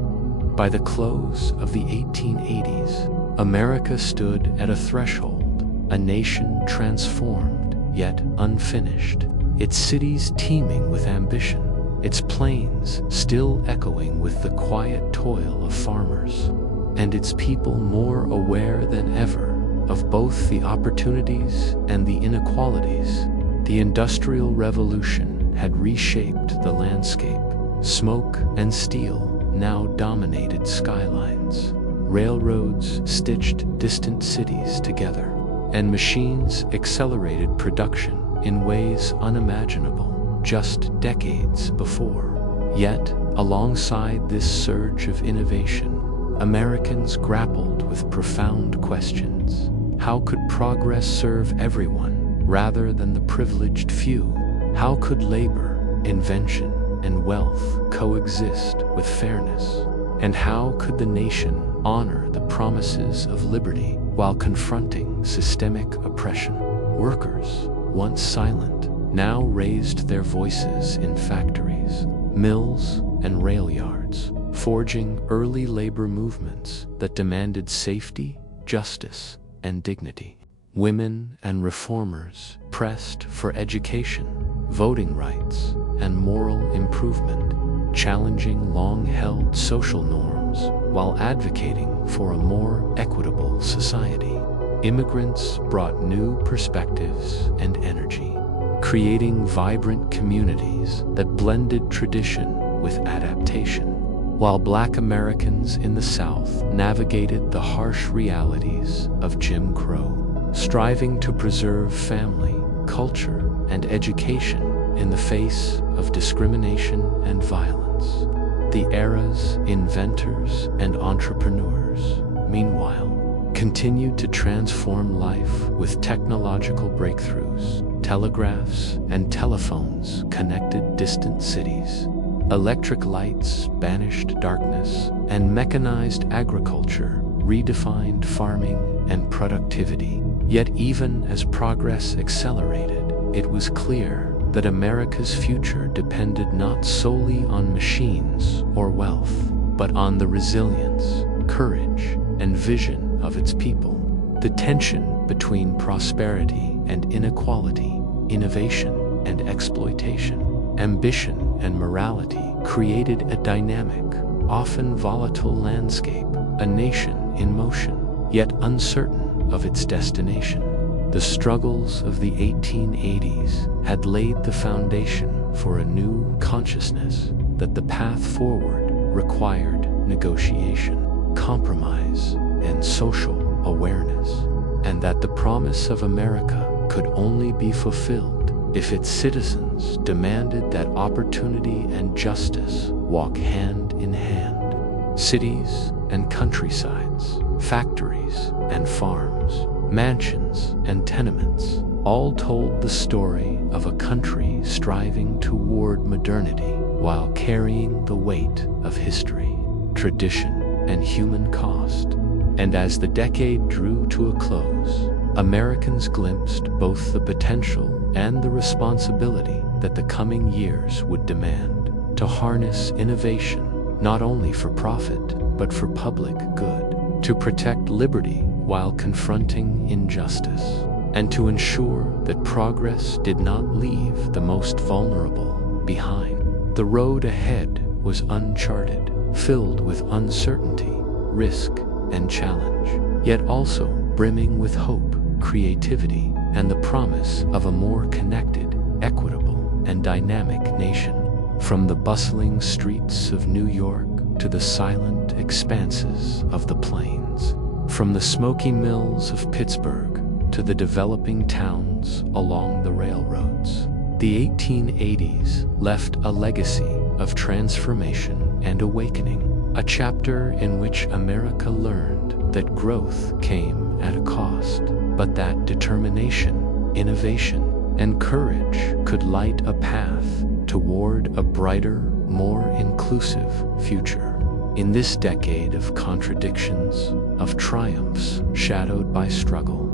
By the close of the 1880s, America stood at a threshold, a nation transformed yet unfinished, its cities teeming with ambition, its plains still echoing with the quiet toil of farmers, and its people more aware than ever of both the opportunities and the inequalities. The Industrial Revolution had reshaped the landscape. Smoke and steel now dominated skylines. Railroads stitched distant cities together, and machines accelerated production in ways unimaginable just decades before. Yet, alongside this surge of innovation, Americans grappled with profound questions. How could progress serve everyone rather than the privileged few? How could labor, invention, and wealth coexist with fairness? And how could the nation honor the promises of liberty while confronting systemic oppression? Workers, once silent, now raised their voices in factories, mills, and rail yards, forging early labor movements that demanded safety, justice, and dignity. Women and reformers pressed for education, voting rights, and moral improvement, challenging long-held social norms while advocating for a more equitable society. Immigrants brought new perspectives and energy, creating vibrant communities that blended tradition with adaptation, while Black Americans in the South navigated the harsh realities of Jim Crow, striving to preserve family, culture, and education in the face of discrimination and violence. The era's inventors and entrepreneurs, meanwhile, continued to transform life with technological breakthroughs. Telegraphs and telephones connected distant cities. Electric lights banished darkness, and mechanized agriculture redefined farming and productivity. Yet even as progress accelerated, it was clear that America's future depended not solely on machines or wealth, but on the resilience, courage, and vision of its people. The tension between prosperity and inequality, innovation and exploitation, ambition and morality created a dynamic, often volatile landscape, a nation in motion, yet uncertain of its destination. The struggles of the 1880s had laid the foundation for a new consciousness that the path forward required negotiation, compromise, and social awareness, and that the promise of America could only be fulfilled if its citizens demanded that opportunity and justice walk hand in hand. Cities and countrysides, factories and farms, mansions and tenements, all told the story of a country striving toward modernity while carrying the weight of history, tradition, and human cost. And as the decade drew to a close, Americans glimpsed both the potential and the responsibility that the coming years would demand to harness innovation not only for profit but for public good, to protect liberty while confronting injustice, and to ensure that progress did not leave the most vulnerable behind. The road ahead was uncharted, filled with uncertainty, risk, and challenge, yet also brimming with hope, creativity, and the promise of a more connected, equitable, and dynamic nation. From the bustling streets of New York to the silent expanses of the plains, from the smoky mills of Pittsburgh to the developing towns along the railroads, the 1880s left a legacy of transformation and awakening, a chapter in which America learned that growth came at a cost, but that determination, innovation, and courage could light a path toward a brighter, more inclusive future. In this decade of contradictions, of triumphs shadowed by struggle,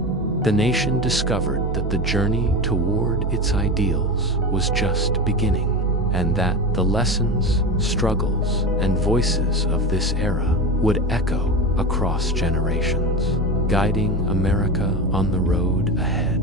the nation discovered that the journey toward its ideals was just beginning, and that the lessons, struggles, and voices of this era would echo across generations, guiding America on the road ahead.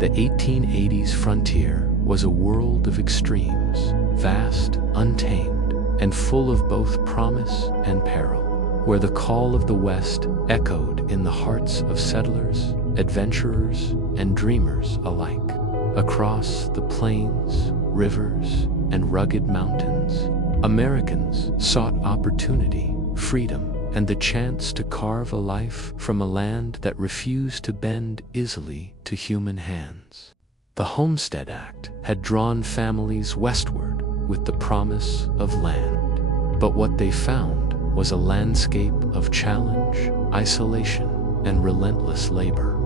The 1880s frontier was a world of extremes, vast, untamed, and full of both promise and peril, where the call of the West echoed in the hearts of settlers, adventurers, and dreamers alike. Across the plains, rivers, and rugged mountains, Americans sought opportunity, freedom, and the chance to carve a life from a land that refused to bend easily to human hands. The Homestead Act had drawn families westward with the promise of land, but what they found was a landscape of challenge, isolation, and relentless labor.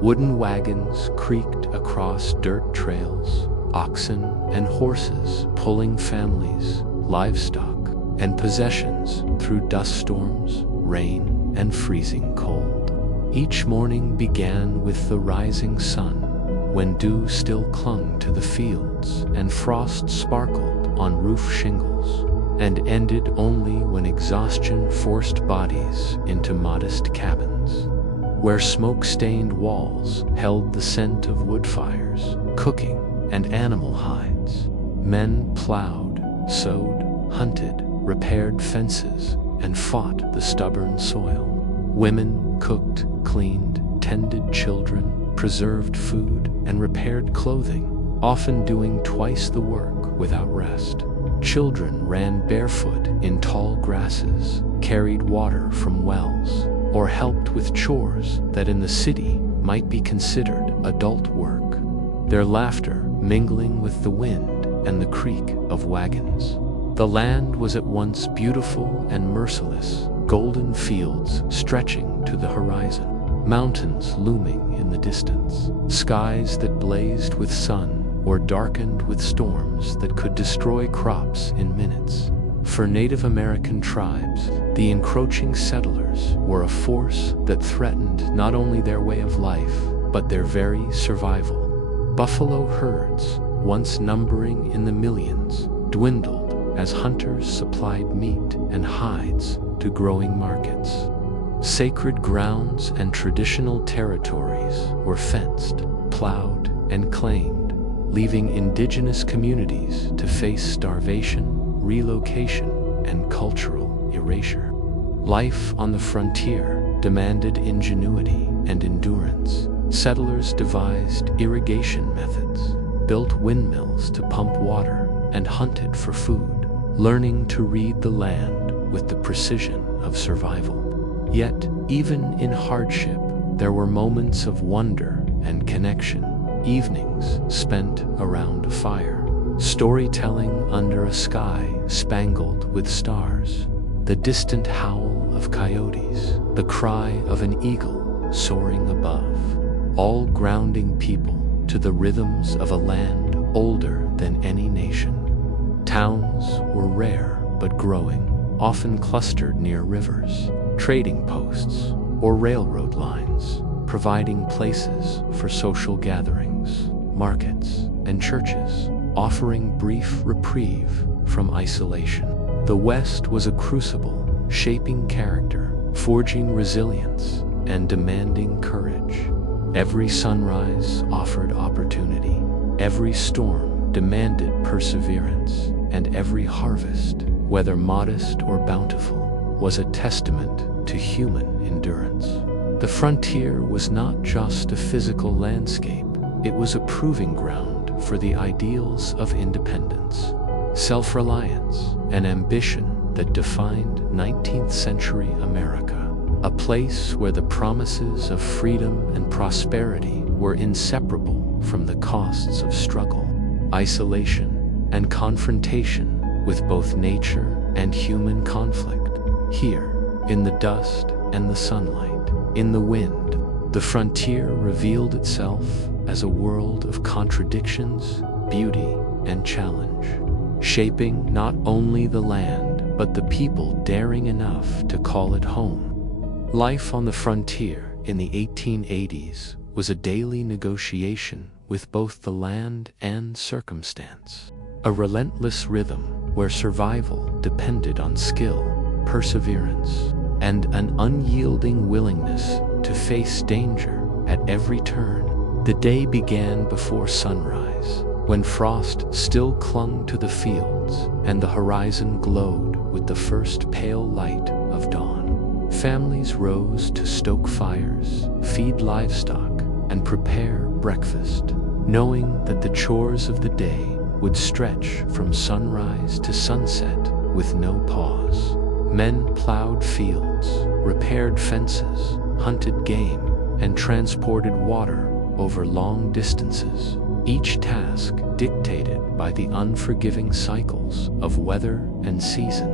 Wooden wagons creaked across dirt trails, oxen and horses pulling families, livestock, and possessions through dust storms, rain, and freezing cold. Each morning began with the rising sun, when dew still clung to the fields and frost sparkled on roof shingles, and ended only when exhaustion forced bodies into modest cabins, where smoke-stained walls held the scent of wood fires, cooking, and animal hides. Men plowed, sowed, hunted, repaired fences, and fought the stubborn soil. Women cooked, cleaned, tended children, preserved food, and repaired clothing, often doing twice the work without rest. Children ran barefoot in tall grasses, carried water from wells, or helped with chores that in the city might be considered adult work, their laughter mingling with the wind and the creak of wagons. The land was at once beautiful and merciless, golden fields stretching to the horizon, mountains looming in the distance, skies that blazed with sun or darkened with storms that could destroy crops in minutes. For Native American tribes, the encroaching settlers were a force that threatened not only their way of life, but their very survival. Buffalo herds, once numbering in the millions, dwindled as hunters supplied meat and hides to growing markets. Sacred grounds and traditional territories were fenced, plowed, and claimed, leaving indigenous communities to face starvation, relocation, and cultural erasure. Life on the frontier demanded ingenuity and endurance. Settlers devised irrigation methods, built windmills to pump water, and hunted for food, learning to read the land with the precision of survival. Yet, even in hardship, there were moments of wonder and connection, evenings spent around a fire, storytelling under a sky spangled with stars, the distant howl of coyotes, the cry of an eagle soaring above, all grounding people to the rhythms of a land older than any nation. Towns were rare but growing, often clustered near rivers, trading posts, or railroad lines, providing places for social gatherings, markets, and churches, offering brief reprieve from isolation. The West was a crucible, shaping character, forging resilience, and demanding courage. Every sunrise offered opportunity, every storm demanded perseverance, and every harvest, whether modest or bountiful, was a testament to human endurance. The frontier was not just a physical landscape, it was a proving ground for the ideals of independence, self-reliance, and ambition that defined 19th century America, a place where the promises of freedom and prosperity were inseparable from the costs of struggle, isolation, and confrontation with both nature and human conflict. Here, in the dust and the sunlight, in the wind, the frontier revealed itself as a world of contradictions, beauty, and challenge, shaping not only the land, but the people daring enough to call it home. Life on the frontier in the 1880s was a daily negotiation with both the land and circumstance, a relentless rhythm where survival depended on skill, perseverance, and an unyielding willingness to face danger at every turn. The day began before sunrise, when frost still clung to the fields and the horizon glowed with the first pale light of dawn. Families rose to stoke fires, feed livestock, and prepare breakfast, knowing that the chores of the day would stretch from sunrise to sunset with no pause. Men plowed fields, repaired fences, hunted game, and transported water over long distances, each task dictated by the unforgiving cycles of weather and season.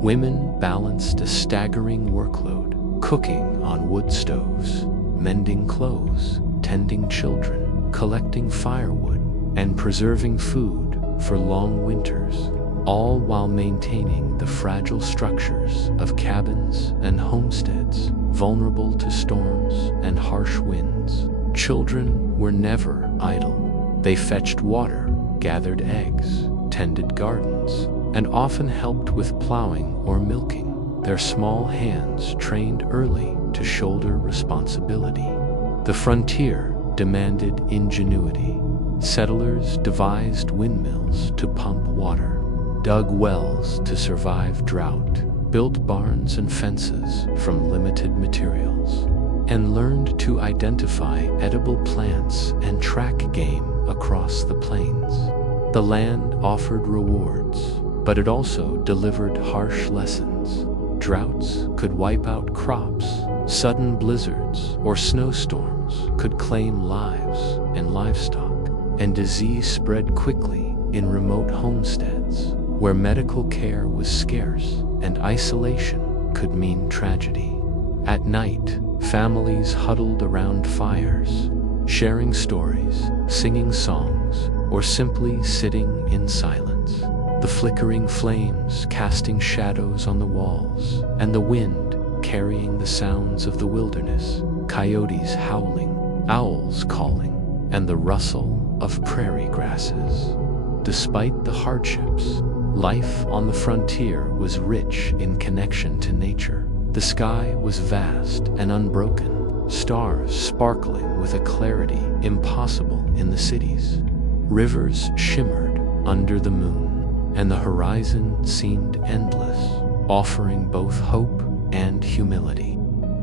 Women balanced a staggering workload, cooking on wood stoves, mending clothes, tending children, collecting firewood, and preserving food for long winters, all while maintaining the fragile structures of cabins and homesteads, vulnerable to storms and harsh winds. Children were never idle. They fetched water, gathered eggs, tended gardens, and often helped with plowing or milking, their small hands trained early to shoulder responsibility. The frontier demanded ingenuity. Settlers devised windmills to pump water, dug wells to survive drought, built barns and fences from limited materials, and learned to identify edible plants and track game across the plains. The land offered rewards, but it also delivered harsh lessons. Droughts could wipe out crops, sudden blizzards or snowstorms could claim lives and livestock, and disease spread quickly in remote homesteads where medical care was scarce and isolation could mean tragedy. At night, families huddled around fires, sharing stories, singing songs, or simply sitting in silence. The flickering flames casting shadows on the walls, and the wind carrying the sounds of the wilderness, coyotes howling, owls calling, and the rustle of prairie grasses. Despite the hardships, life on the frontier was rich in connection to nature. The sky was vast and unbroken, stars sparkling with a clarity impossible in the cities. Rivers shimmered under the moon, and the horizon seemed endless, offering both hope and humility.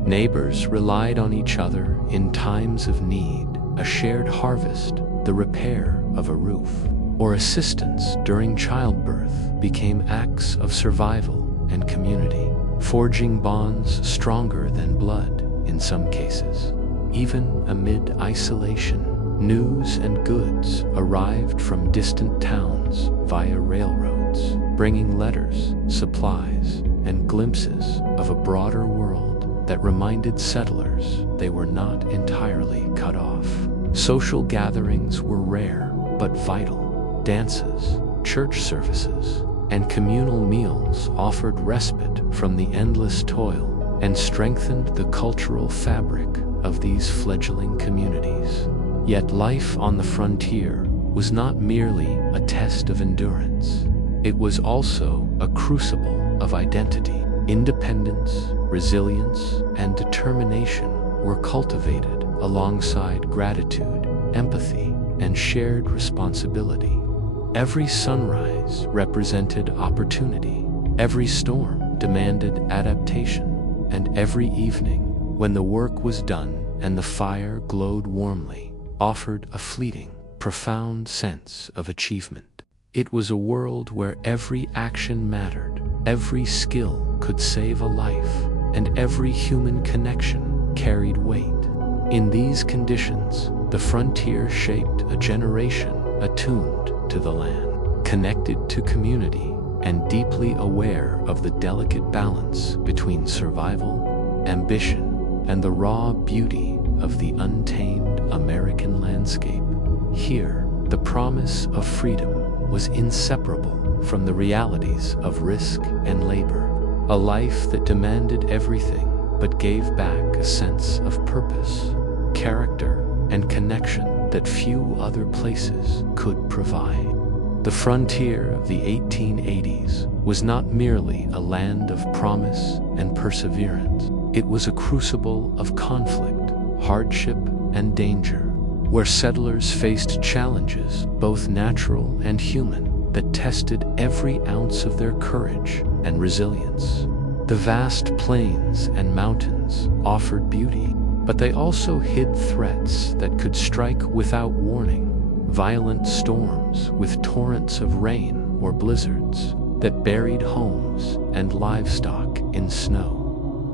Neighbors relied on each other in times of need, a shared harvest, the repair of a roof, or assistance during childbirth became acts of survival and community, forging bonds stronger than blood in some cases. Even amid isolation, news and goods arrived from distant towns via railroads, bringing letters, supplies, and glimpses of a broader world that reminded settlers they were not entirely cut off. Social gatherings were rare but vital. Dances, church services, and communal meals offered respite from the endless toil and strengthened the cultural fabric of these fledgling communities. Yet life on the frontier was not merely a test of endurance. It was also a crucible of identity. Independence, resilience, and determination were cultivated alongside gratitude, empathy, and shared responsibility. Every sunrise represented opportunity, every storm demanded adaptation, and every evening, when the work was done and the fire glowed warmly, offered a fleeting, profound sense of achievement. It was a world where every action mattered, every skill could save a life, and every human connection carried weight. In these conditions, the frontier shaped a generation attuned to the land, connected to community, and deeply aware of the delicate balance between survival, ambition, and the raw beauty of the untamed American landscape. Here, the promise of freedom was inseparable from the realities of risk and labor, a life that demanded everything but gave back a sense of purpose, character, and connection that few other places could provide. The frontier of the 1880s was not merely a land of promise and perseverance. It was a crucible of conflict, hardship, and danger, where settlers faced challenges, both natural and human, that tested every ounce of their courage and resilience. The vast plains and mountains offered beauty, but they also hid threats that could strike without warning. Violent storms with torrents of rain or blizzards that buried homes and livestock in snow.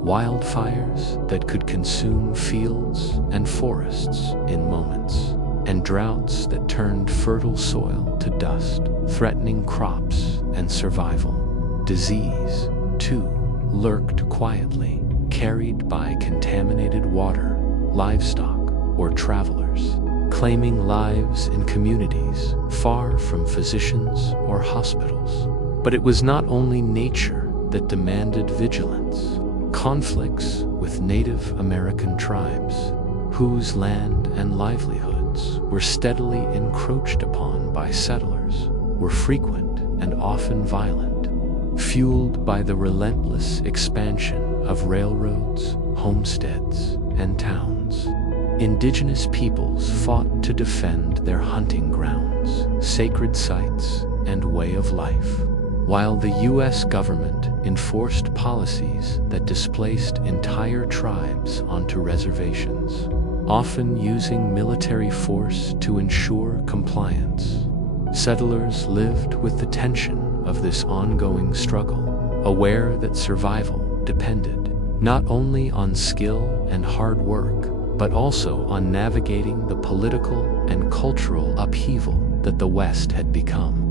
Wildfires that could consume fields and forests in moments. And droughts that turned fertile soil to dust, threatening crops and survival. Disease, too, lurked quietly, carried by contaminated water, livestock, or travelers, claiming lives in communities far from physicians or hospitals. But it was not only nature that demanded vigilance. Conflicts with Native American tribes, whose land and livelihoods were steadily encroached upon by settlers, were frequent and often violent, fueled by the relentless expansion of railroads, homesteads, and towns. Indigenous peoples fought to defend their hunting grounds, sacred sites, and way of life, while the U.S. government enforced policies that displaced entire tribes onto reservations, often using military force to ensure compliance. Settlers lived with the tension of this ongoing struggle, aware that survival depended not only on skill and hard work, but also on navigating the political and cultural upheaval that the West had become.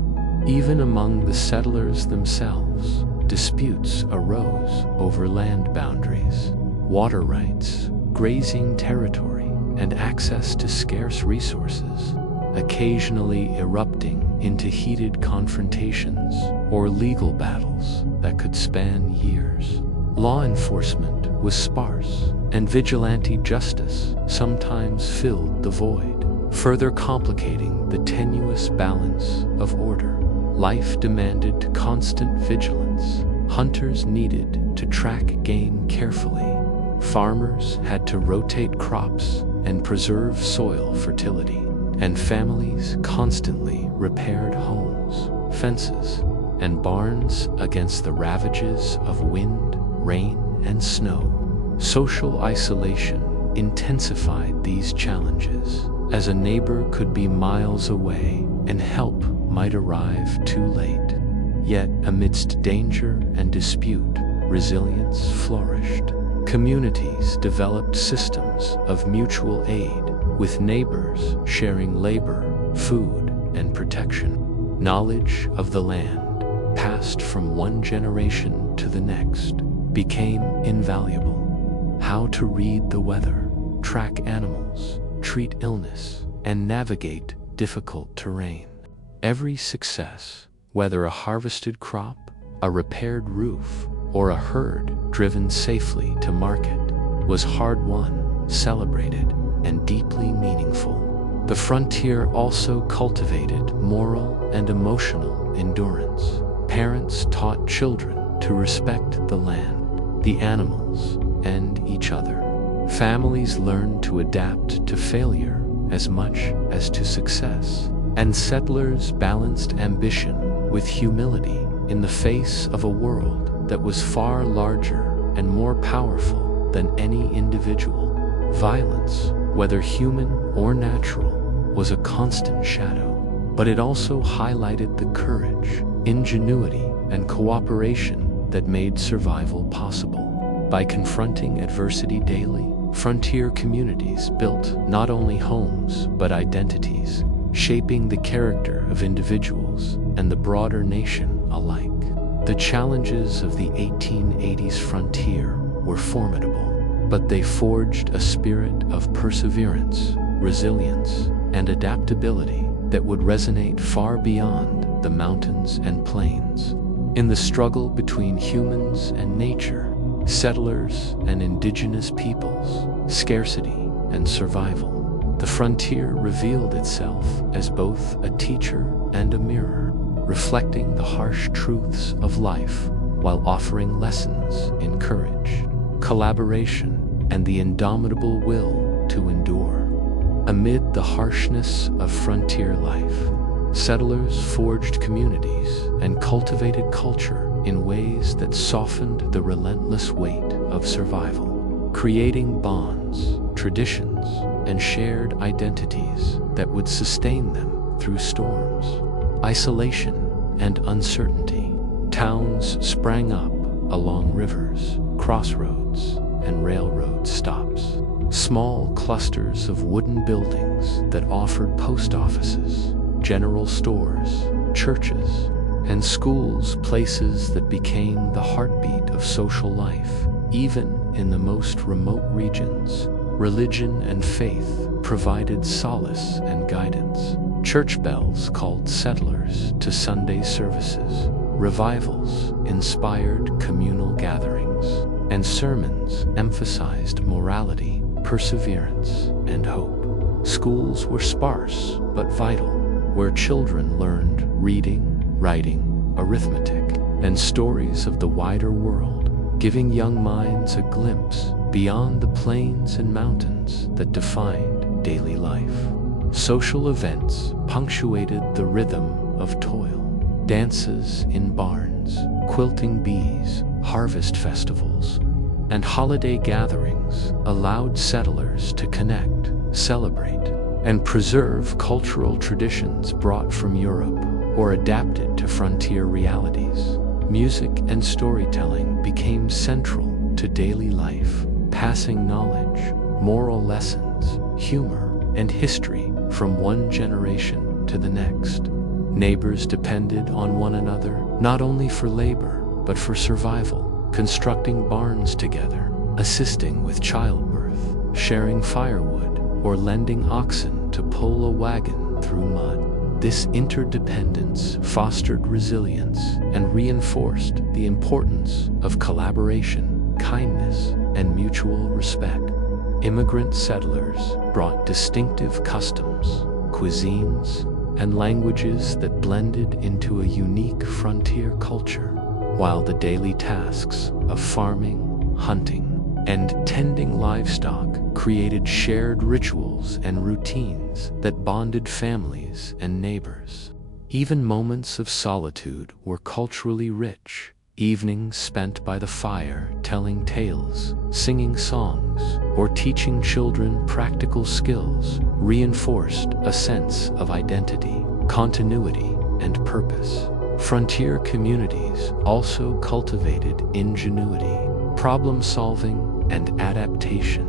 Even among the settlers themselves, disputes arose over land boundaries, water rights, grazing territory, and access to scarce resources, occasionally erupting into heated confrontations or legal battles that could span years. Law enforcement was sparse, and vigilante justice sometimes filled the void, further complicating the tenuous balance of order. Life demanded constant vigilance. Hunters needed to track game carefully. Farmers had to rotate crops and preserve soil fertility. And families constantly repaired homes, fences, and barns against the ravages of wind, rain, and snow. Social isolation intensified these challenges, as a neighbor could be miles away and help might arrive too late. Yet, amidst danger and dispute, resilience flourished. Communities developed systems of mutual aid, with neighbors sharing labor, food, and protection. Knowledge of the land, passed from one generation to the next, became invaluable. How to read the weather, track animals, treat illness, and navigate difficult terrain. Every success, whether a harvested crop, a repaired roof, or a herd driven safely to market, was hard-won, celebrated, and deeply meaningful. The frontier also cultivated moral and emotional endurance. Parents taught children to respect the land, the animals, and each other. Families learned to adapt to failure as much as to success. And settlers balanced ambition with humility in the face of a world that was far larger and more powerful than any individual. Violence whether human or natural, was a constant shadow. But it also highlighted the courage, ingenuity, and cooperation that made survival possible. By confronting adversity daily, frontier communities built not only homes but identities, shaping the character of individuals and the broader nation alike. The challenges of the 1880s frontier were formidable, but they forged a spirit of perseverance, resilience, and adaptability that would resonate far beyond the mountains and plains. In the struggle between humans and nature, settlers and indigenous peoples, scarcity and survival, the frontier revealed itself as both a teacher and a mirror, reflecting the harsh truths of life while offering lessons in courage, collaboration, and the indomitable will to endure. Amid the harshness of frontier life, settlers forged communities and cultivated culture in ways that softened the relentless weight of survival, creating bonds, traditions, and shared identities that would sustain them through storms, isolation, and uncertainty. Towns sprang up along rivers, crossroads, and railroad stops. Small clusters of wooden buildings that offered post offices, general stores, churches, and schools, places that became the heartbeat of social life. Even in the most remote regions, religion and faith provided solace and guidance. Church bells called settlers to Sunday services, revivals inspired communal gatherings, and sermons emphasized morality, perseverance, and hope. Schools were sparse but vital, where children learned reading, writing, arithmetic, and stories of the wider world, giving young minds a glimpse beyond the plains and mountains that defined daily life. Social events punctuated the rhythm of toil. Dances in barns, quilting bees, harvest festivals, and holiday gatherings allowed settlers to connect, celebrate, and preserve cultural traditions brought from Europe or adapted to frontier realities. Music and storytelling became central to daily life, passing knowledge, moral lessons, humor, and history from one generation to the next. Neighbors depended on one another not only for labor but for survival, constructing barns together, assisting with childbirth, sharing firewood, or lending oxen to pull a wagon through mud. This interdependence fostered resilience and reinforced the importance of collaboration, kindness, and mutual respect. Immigrant settlers brought distinctive customs, cuisines, and languages that blended into a unique frontier culture, while the daily tasks of farming, hunting, and tending livestock created shared rituals and routines that bonded families and neighbors. Even moments of solitude were culturally rich. Evenings spent by the fire telling tales, singing songs, or teaching children practical skills reinforced a sense of identity, continuity, and purpose. Frontier communities also cultivated ingenuity, problem-solving, and adaptation,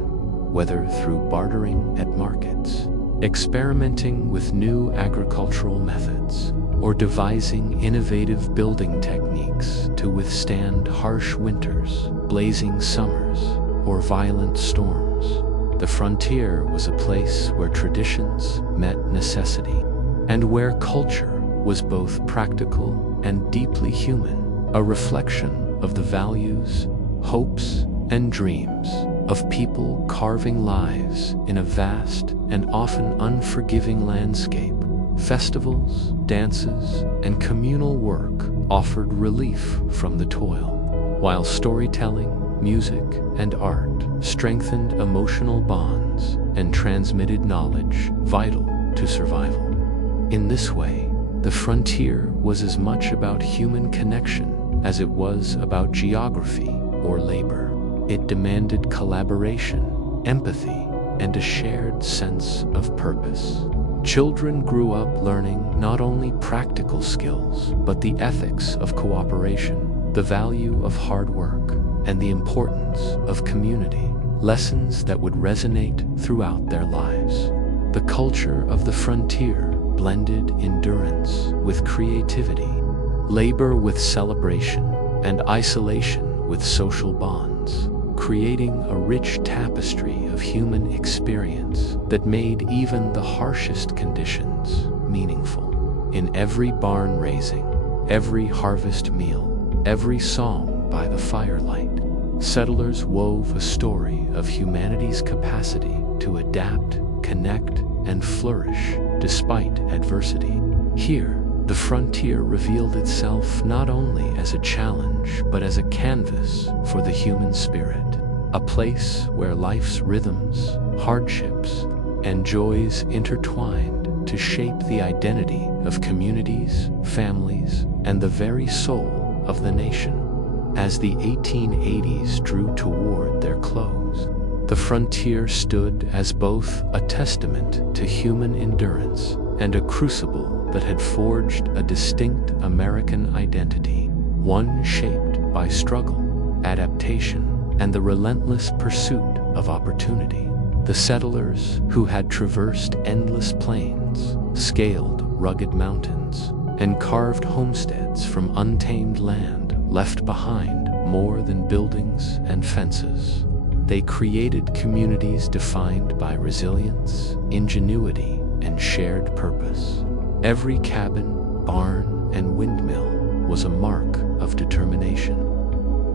whether through bartering at markets, experimenting with new agricultural methods, or devising innovative building techniques to withstand harsh winters, blazing summers, or violent storms. The frontier was a place where traditions met necessity, and where culture was both practical and deeply human, a reflection of the values, hopes, and dreams of people carving lives in a vast and often unforgiving landscape. Festivals, dances, and communal work offered relief from the toil, while storytelling, music, and art strengthened emotional bonds and transmitted knowledge vital to survival. In this way, the frontier was as much about human connection as it was about geography or labor. It demanded collaboration, empathy, and a shared sense of purpose. Children grew up learning not only practical skills, but the ethics of cooperation, the value of hard work, and the importance of community, lessons that would resonate throughout their lives. The culture of the frontier blended endurance with creativity, labor with celebration, and isolation with social bonds, creating a rich tapestry of human experience that made even the harshest conditions meaningful. In every barn raising, every harvest meal, every song by the firelight, settlers wove a story of humanity's capacity to adapt, connect, and flourish despite adversity. Here, the frontier revealed itself not only as a challenge, but as a canvas for the human spirit, a place where life's rhythms, hardships, and joys intertwined to shape the identity of communities, families, and the very soul of the nation. As the 1880s drew toward their close, the frontier stood as both a testament to human endurance and a crucible that had forged a distinct American identity, one shaped by struggle, adaptation, and the relentless pursuit of opportunity. The settlers, who had traversed endless plains, scaled rugged mountains, and carved homesteads from untamed land, left behind more than buildings and fences. They created communities defined by resilience, ingenuity, and shared purpose. Every cabin, barn, and windmill was a mark of determination.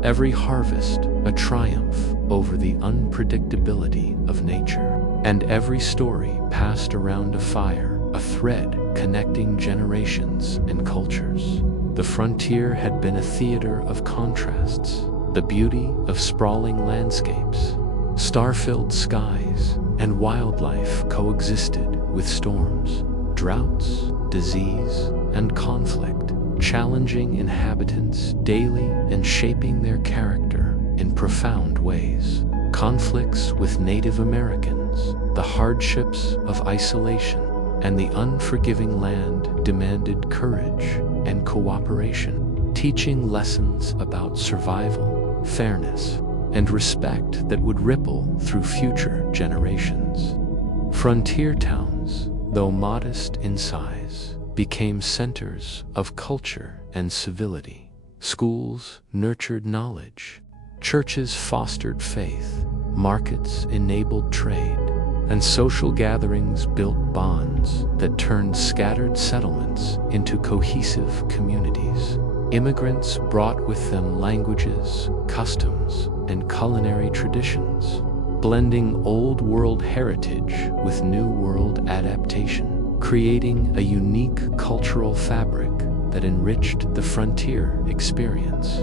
Every harvest a triumph over the unpredictability of nature. And every story passed around a fire, a thread connecting generations and cultures. The frontier had been a theater of contrasts, the beauty of sprawling landscapes, star-filled skies, and wildlife coexisted with storms, droughts, disease, and conflict, challenging inhabitants daily and shaping their character in profound ways. Conflicts with Native Americans, the hardships of isolation, and the unforgiving land demanded courage and cooperation, teaching lessons about survival, fairness, and respect that would ripple through future generations. Frontier towns, though modest in size, became centers of culture and civility. Schools nurtured knowledge, churches fostered faith, markets enabled trade, and social gatherings built bonds that turned scattered settlements into cohesive communities. Immigrants brought with them languages, customs, and culinary traditions, blending Old World heritage with New World adaptation, creating a unique cultural fabric that enriched the frontier experience.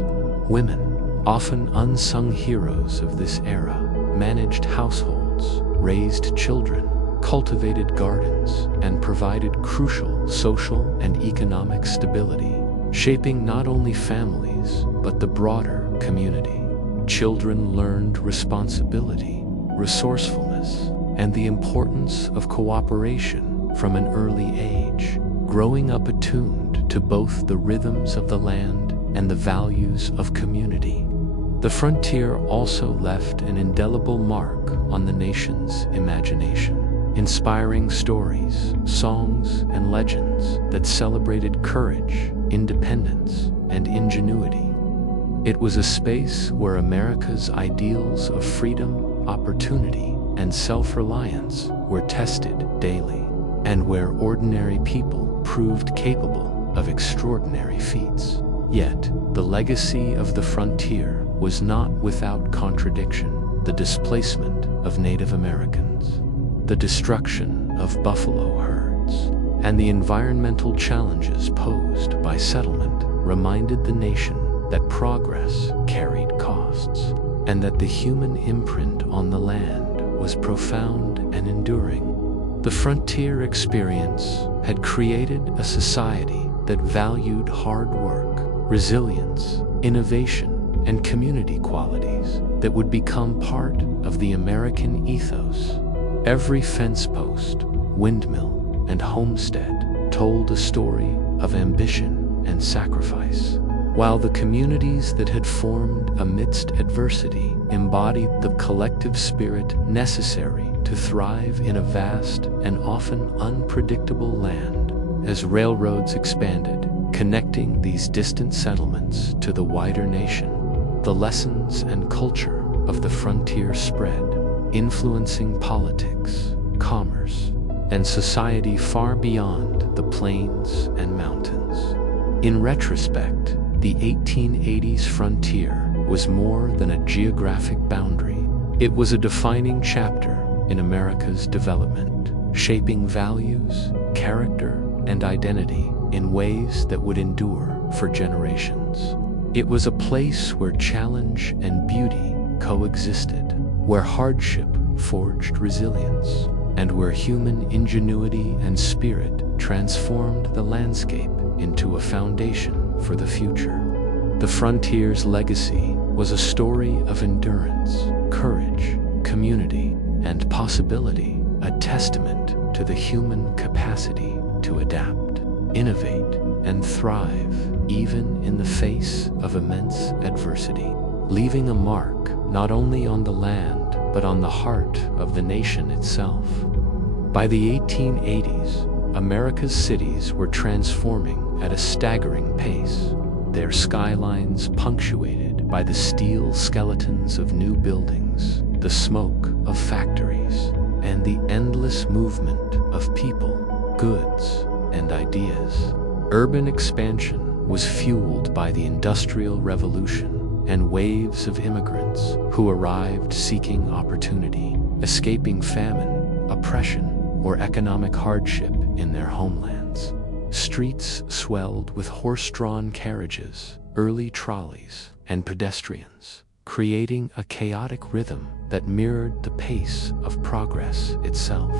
Women, often unsung heroes of this era, managed households, raised children, cultivated gardens, and provided crucial social and economic stability, shaping not only families, but the broader community. Children learned responsibility, resourcefulness, and the importance of cooperation from an early age, growing up attuned to both the rhythms of the land and the values of community. The frontier also left an indelible mark on the nation's imagination, inspiring stories, songs, and legends that celebrated courage, independence, and ingenuity. It was a space where America's ideals of freedom, opportunity, and self-reliance were tested daily, and where ordinary people proved capable of extraordinary feats. Yet, the legacy of the frontier was not without contradiction. The displacement of Native Americans, the destruction of buffalo herds, and the environmental challenges posed by settlement reminded the nation that progress carried costs, and that the human imprint on the land was profound and enduring. The frontier experience had created a society that valued hard work, resilience, innovation, and community qualities that would become part of the American ethos. Every fence post, windmill, and homestead told a story of ambition and sacrifice, while the communities that had formed amidst adversity embodied the collective spirit necessary to thrive in a vast and often unpredictable land. As railroads expanded, connecting these distant settlements to the wider nation, the lessons and culture of the frontier spread, influencing politics, commerce, and society far beyond the plains and mountains. In retrospect, the 1880s frontier was more than a geographic boundary. It was a defining chapter in America's development, shaping values, character, and identity in ways that would endure for generations. It was a place where challenge and beauty coexisted, where hardship forged resilience, and where human ingenuity and spirit transformed the landscape into a foundation for the future. The frontier's legacy was a story of endurance, courage, community, and possibility, a testament to the human capacity to adapt, innovate, and thrive even in the face of immense adversity, leaving a mark not only on the land but on the heart of the nation itself. By the 1880s, America's cities were transforming at a staggering pace, their skylines punctuated by the steel skeletons of new buildings, the smoke of factories, and the endless movement of people, goods, and ideas. Urban expansion was fueled by the Industrial Revolution and waves of immigrants who arrived seeking opportunity, escaping famine, oppression, or economic hardship in their homelands. Streets swelled with horse-drawn carriages, early trolleys, and pedestrians, creating a chaotic rhythm that mirrored the pace of progress itself.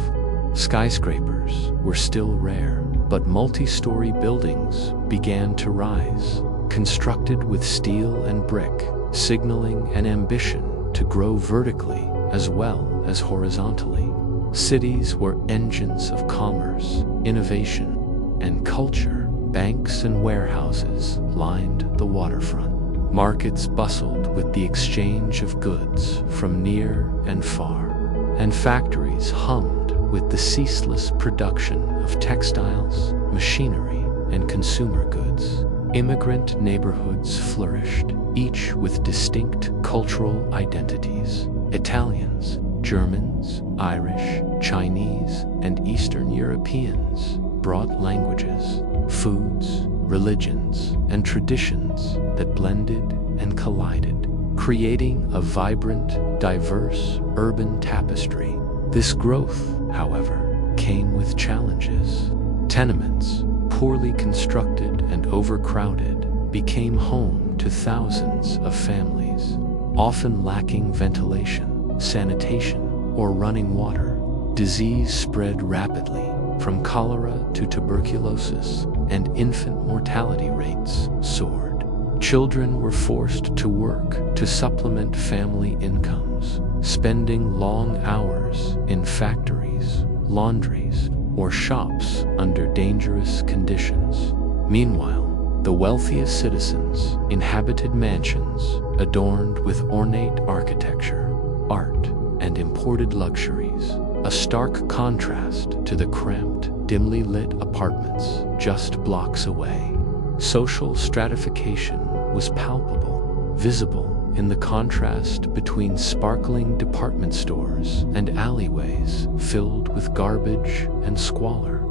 Skyscrapers were still rare, but multi-story buildings began to rise, constructed with steel and brick, signaling an ambition to grow vertically as well as horizontally. Cities were engines of commerce, innovation, and culture. Banks and warehouses lined the waterfront. Markets bustled with the exchange of goods from near and far, and factories hummed with the ceaseless production of textiles, machinery, and consumer goods. Immigrant neighborhoods flourished, each with distinct cultural identities. Italians, Germans, Irish, Chinese, and Eastern Europeans brought languages, foods, religions, and traditions that blended and collided, creating a vibrant, diverse urban tapestry. This growth, however, came with challenges. Tenements, poorly constructed and overcrowded, became home to thousands of families, often lacking ventilation, sanitation, or running water. Disease spread rapidly, from cholera to tuberculosis, and infant mortality rates soared. Children were forced to work to supplement family incomes, spending long hours in factories, laundries, or shops under dangerous conditions. Meanwhile, the wealthiest citizens inhabited mansions adorned with ornate architecture, art, and imported luxuries, a stark contrast to the cramped, dimly lit apartments just blocks away. Social stratification was palpable, visible in the contrast between sparkling department stores and alleyways filled with garbage and squalor.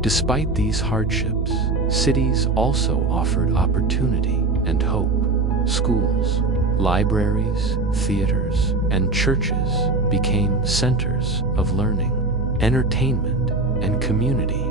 Despite these hardships, cities also offered opportunity and hope. Schools, libraries, theaters, and churches became centers of learning, entertainment, and community,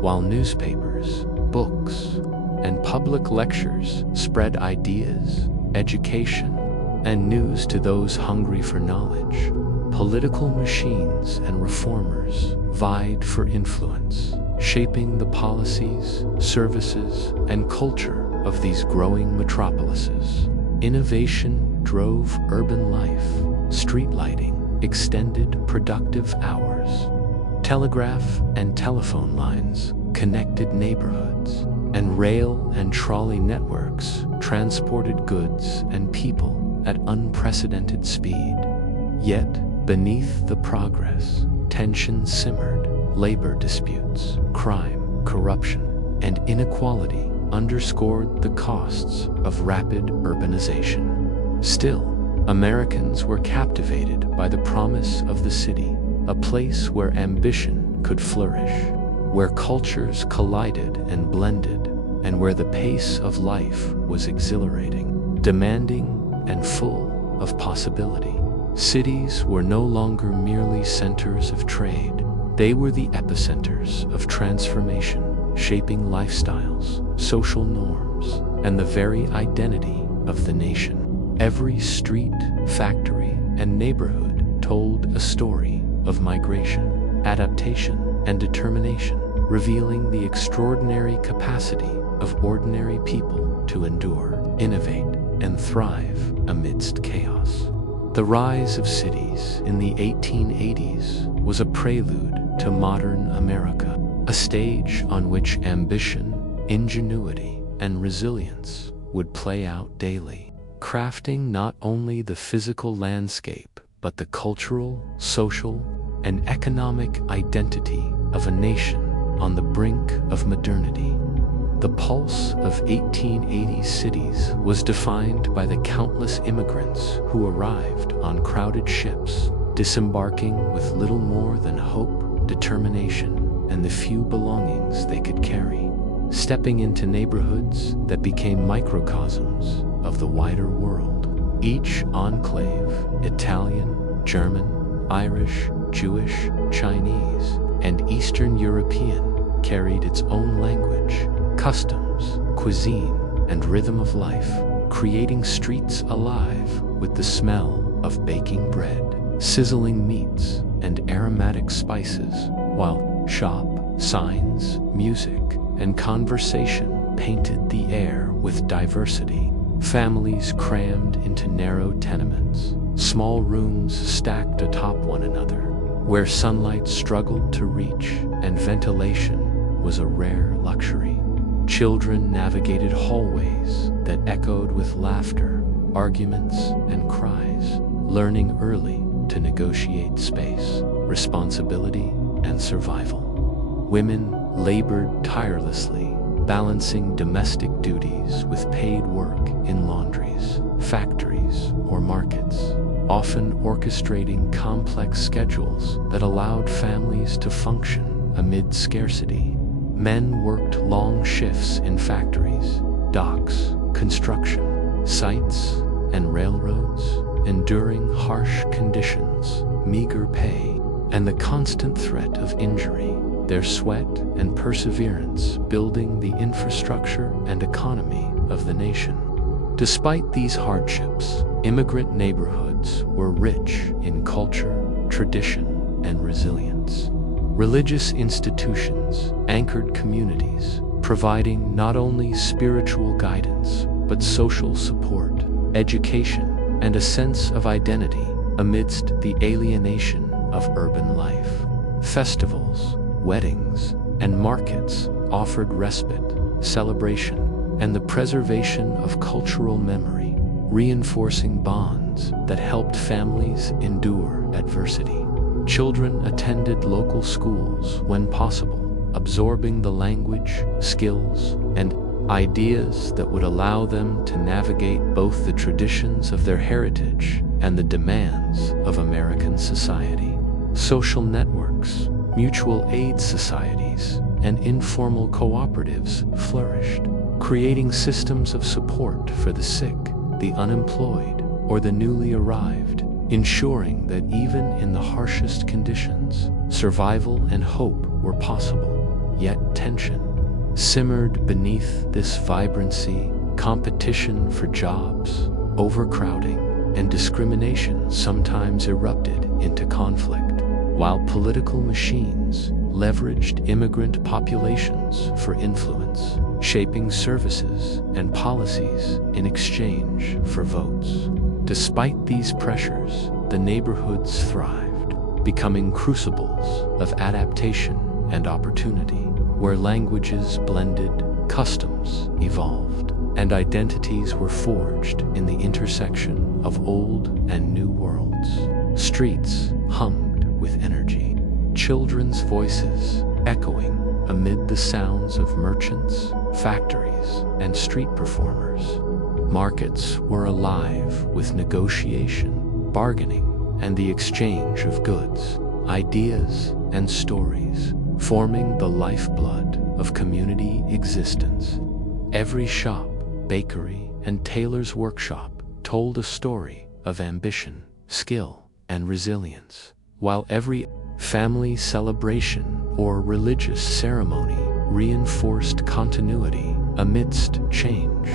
while newspapers, books, and public lectures spread ideas, education, and news to those hungry for knowledge. Political machines and reformers vied for influence, shaping the policies, services, and culture of these growing metropolises. Innovation drove urban life, street lighting, extended productive hours, workers. Telegraph and telephone lines connected neighborhoods, and rail and trolley networks transported goods and people at unprecedented speed. Yet, beneath the progress, tension simmered. Labor disputes, crime, corruption, and inequality underscored the costs of rapid urbanization. Still, Americans were captivated by the promise of the city, a place where ambition could flourish, where cultures collided and blended, and where the pace of life was exhilarating, demanding, and full of possibility. Cities were no longer merely centers of trade. They were the epicenters of transformation, shaping lifestyles, social norms, and the very identity of the nation. Every street, factory, and neighborhood told a story of migration, adaptation, and determination, revealing the extraordinary capacity of ordinary people to endure, innovate, and thrive amidst chaos. The rise of cities in the 1880s was a prelude to modern America, a stage on which ambition, ingenuity, and resilience would play out daily, crafting not only the physical landscape, but the cultural, social, and economic identity of a nation on the brink of modernity. The pulse of 1880s cities was defined by the countless immigrants who arrived on crowded ships, disembarking with little more than hope, determination, and the few belongings they could carry, stepping into neighborhoods that became microcosms of the wider world. Each enclave, Italian, German, Irish, Jewish, Chinese, and Eastern European, carried its own language, customs, cuisine, and rhythm of life, creating streets alive with the smell of baking bread, sizzling meats, and aromatic spices, while shop, signs, music, and conversation painted the air with diversity. Families crammed into narrow tenements, small rooms stacked atop one another, where sunlight struggled to reach and ventilation was a rare luxury. Children navigated hallways that echoed with laughter, arguments, and cries, learning early to negotiate space, responsibility, and survival. Women labored tirelessly, balancing domestic duties with paid work in laundries, factories, or markets, often orchestrating complex schedules that allowed families to function amid scarcity. Men worked long shifts in factories, docks, construction, sites, and railroads, enduring harsh conditions, meager pay, and the constant threat of injury. Their sweat and perseverance building the infrastructure and economy of the nation. Despite these hardships, immigrant neighborhoods were rich in culture, tradition, and resilience. Religious institutions anchored communities, providing not only spiritual guidance, but social support, education, and a sense of identity amidst the alienation of urban life. Festivals, weddings, and markets offered respite, celebration, and the preservation of cultural memory, reinforcing bonds that helped families endure adversity. Children attended local schools when possible, absorbing the language, skills, and ideas that would allow them to navigate both the traditions of their heritage and the demands of American society. Social networks, mutual aid societies, and informal cooperatives flourished, creating systems of support for the sick, the unemployed, or the newly arrived, ensuring that even in the harshest conditions, survival and hope were possible. Yet tension simmered beneath this vibrancy. Competition for jobs, overcrowding, and discrimination sometimes erupted into conflict, while political machines leveraged immigrant populations for influence, shaping services and policies in exchange for votes. Despite these pressures, the neighborhoods thrived, becoming crucibles of adaptation and opportunity, where languages blended, customs evolved, and identities were forged in the intersection of old and new worlds. Streets hummed with energy, children's voices echoing amid the sounds of merchants, factories, and street performers. Markets were alive with negotiation, bargaining, and the exchange of goods, ideas, and stories, forming the lifeblood of community existence. Every shop, bakery, and tailor's workshop told a story of ambition, skill, and resilience, while every family celebration or religious ceremony reinforced continuity amidst change.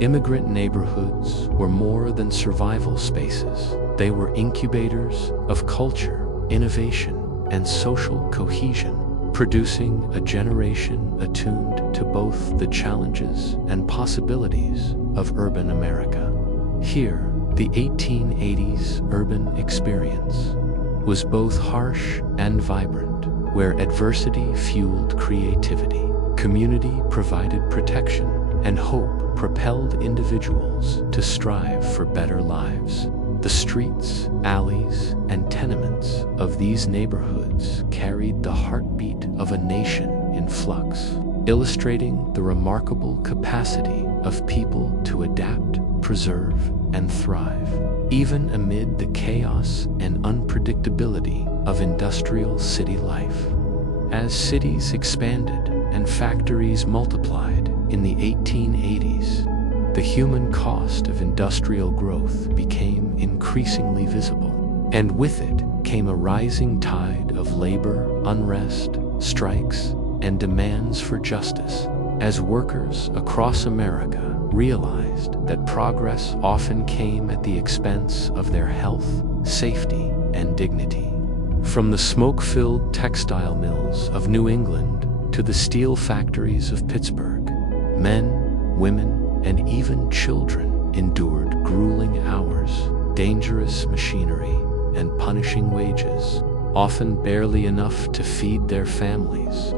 Immigrant neighborhoods were more than survival spaces. They were incubators of culture, innovation, and social cohesion, producing a generation attuned to both the challenges and possibilities of urban America. Here, the 1880s urban experience was both harsh and vibrant, where adversity fueled creativity, community provided protection, and hope propelled individuals to strive for better lives. The streets, alleys, and tenements of these neighborhoods carried the heartbeat of a nation in flux, illustrating the remarkable capacity of people to adapt, preserve, and thrive, even amid the chaos and unpredictability of industrial city life. As cities expanded and factories multiplied in the 1880s, the human cost of industrial growth became increasingly visible, and with it came a rising tide of labor, unrest, strikes, and demands for justice, as workers across America realized that progress often came at the expense of their health, safety, and dignity. From the smoke-filled textile mills of New England to the steel factories of Pittsburgh, men, women, and even children endured grueling hours, dangerous machinery, and punishing wages, often barely enough to feed their families.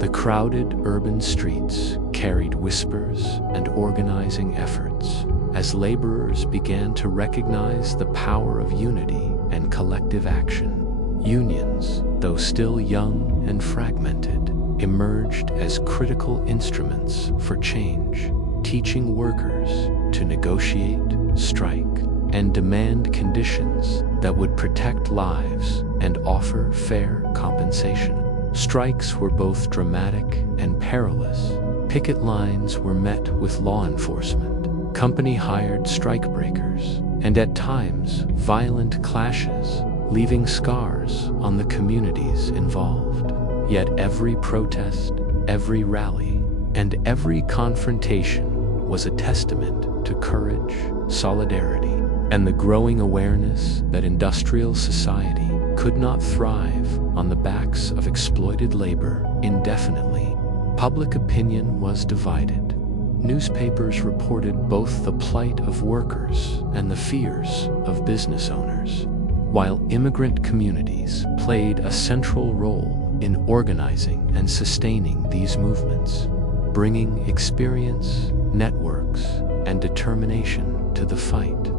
The crowded urban streets carried whispers and organizing efforts as laborers began to recognize the power of unity and collective action. Unions, though still young and fragmented, emerged as critical instruments for change, teaching workers to negotiate, strike, and demand conditions that would protect lives and offer fair compensation. Strikes were both dramatic and perilous. Picket lines were met with law enforcement, company-hired strikebreakers, and at times violent clashes, leaving scars on the communities involved. Yet every protest, every rally, and every confrontation was a testament to courage, solidarity, and the growing awareness that industrial society could not thrive on the backs of exploited labor indefinitely. Public opinion was divided. Newspapers reported both the plight of workers and the fears of business owners, while immigrant communities played a central role in organizing and sustaining these movements, bringing experience, networks, and determination to the fight.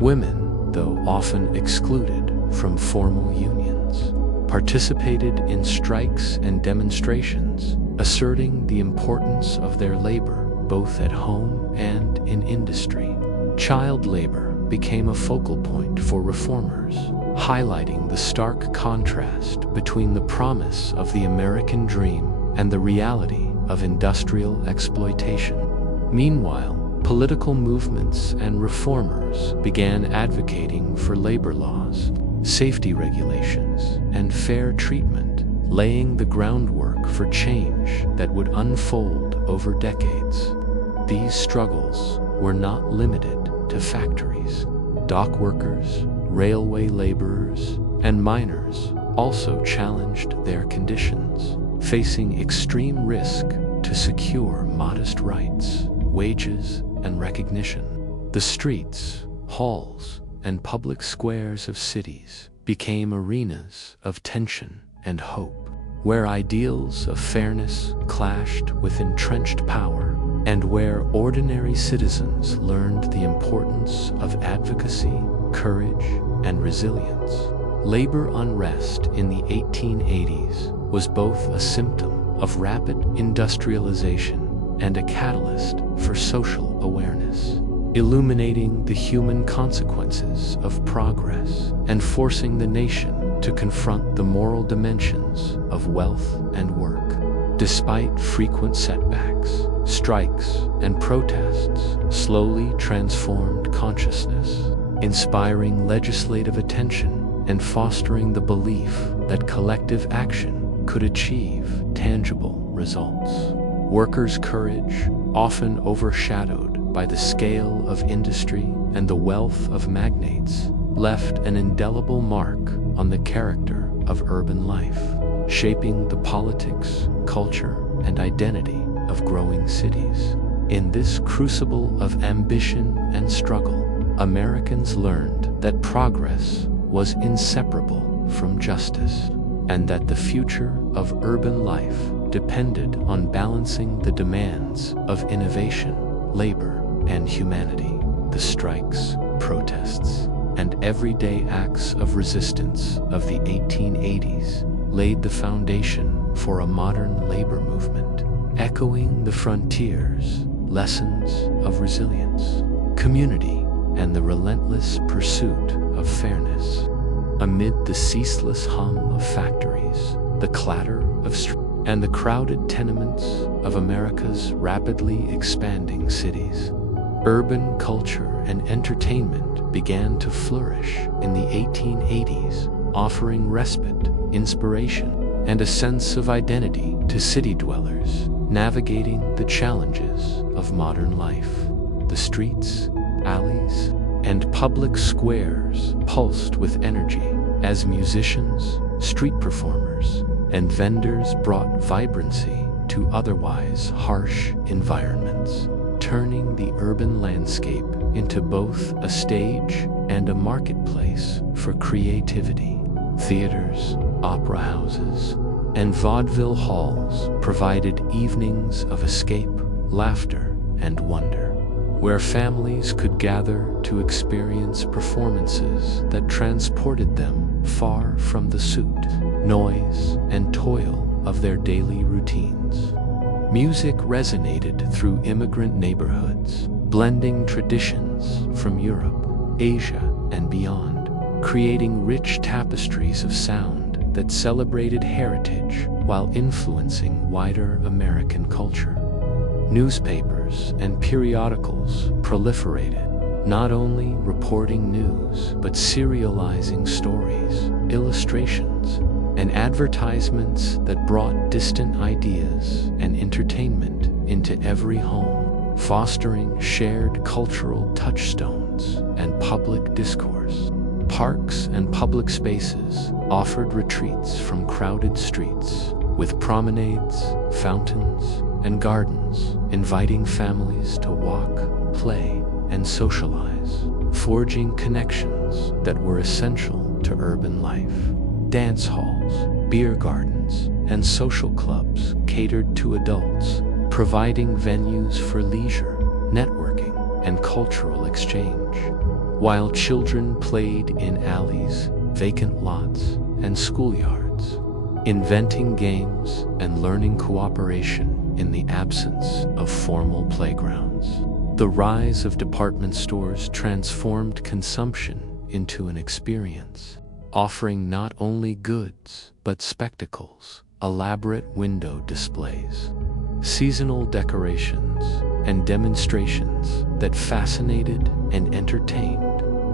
Women, though often excluded from formal unions, participated in strikes and demonstrations, asserting the importance of their labor both at home and in industry. Child labor became a focal point for reformers, highlighting the stark contrast between the promise of the American dream and the reality of industrial exploitation. Meanwhile, political movements and reformers began advocating for labor laws, safety regulations, and fair treatment, laying the groundwork for change that would unfold over decades. These struggles were not limited to factories. Dock workers, railway laborers, and miners also challenged their conditions, facing extreme risk to secure modest rights, wages, and recognition. The streets, halls, and public squares of cities became arenas of tension and hope, where ideals of fairness clashed with entrenched power, and where ordinary citizens learned the importance of advocacy, courage, and resilience. Labor unrest in the 1880s was both a symptom of rapid industrialization and a catalyst for social awareness, illuminating the human consequences of progress and forcing the nation to confront the moral dimensions of wealth and work. Despite frequent setbacks, strikes and protests slowly transformed consciousness, inspiring legislative attention and fostering the belief that collective action could achieve tangible results. Workers' courage, often overshadowed by the scale of industry and the wealth of magnates, left an indelible mark on the character of urban life, shaping the politics, culture, and identity of growing cities. In this crucible of ambition and struggle, Americans learned that progress was inseparable from justice, and that the future of urban life depended on balancing the demands of innovation, labor, and humanity. The strikes, protests, and everyday acts of resistance of the 1880s laid the foundation for a modern labor movement, echoing the frontiers, lessons of resilience, community, and the relentless pursuit of fairness. Amid the ceaseless hum of factories, the clatter of streets, and the crowded tenements of America's rapidly expanding cities, urban culture and entertainment began to flourish in the 1880s, offering respite, inspiration, and a sense of identity to city dwellers navigating the challenges of modern life. The streets, alleys, and public squares pulsed with energy as musicians, street performers, and vendors brought vibrancy to otherwise harsh environments, turning the urban landscape into both a stage and a marketplace for creativity. Theaters, opera houses, and vaudeville halls provided evenings of escape, laughter, and wonder, where families could gather to experience performances that transported them far from the suit, noise, and toil of their daily routines. Music resonated through immigrant neighborhoods, blending traditions from Europe, Asia, and beyond, creating rich tapestries of sound that celebrated heritage while influencing wider American culture. Newspapers and periodicals proliferated, not only reporting news but serializing stories, illustrations, and advertisements that brought distant ideas and entertainment into every home, fostering shared cultural touchstones and public discourse. Parks and public spaces offered retreats from crowded streets, with promenades, fountains, and gardens inviting families to walk, play, and socialize, forging connections that were essential to urban life. Dance halls, beer gardens, and social clubs catered to adults, providing venues for leisure, networking, and cultural exchange, while children played in alleys, vacant lots, and schoolyards, inventing games and learning cooperation in the absence of formal playgrounds. The rise of department stores transformed consumption into an experience, offering not only goods but spectacles, elaborate window displays, seasonal decorations, and demonstrations that fascinated and entertained.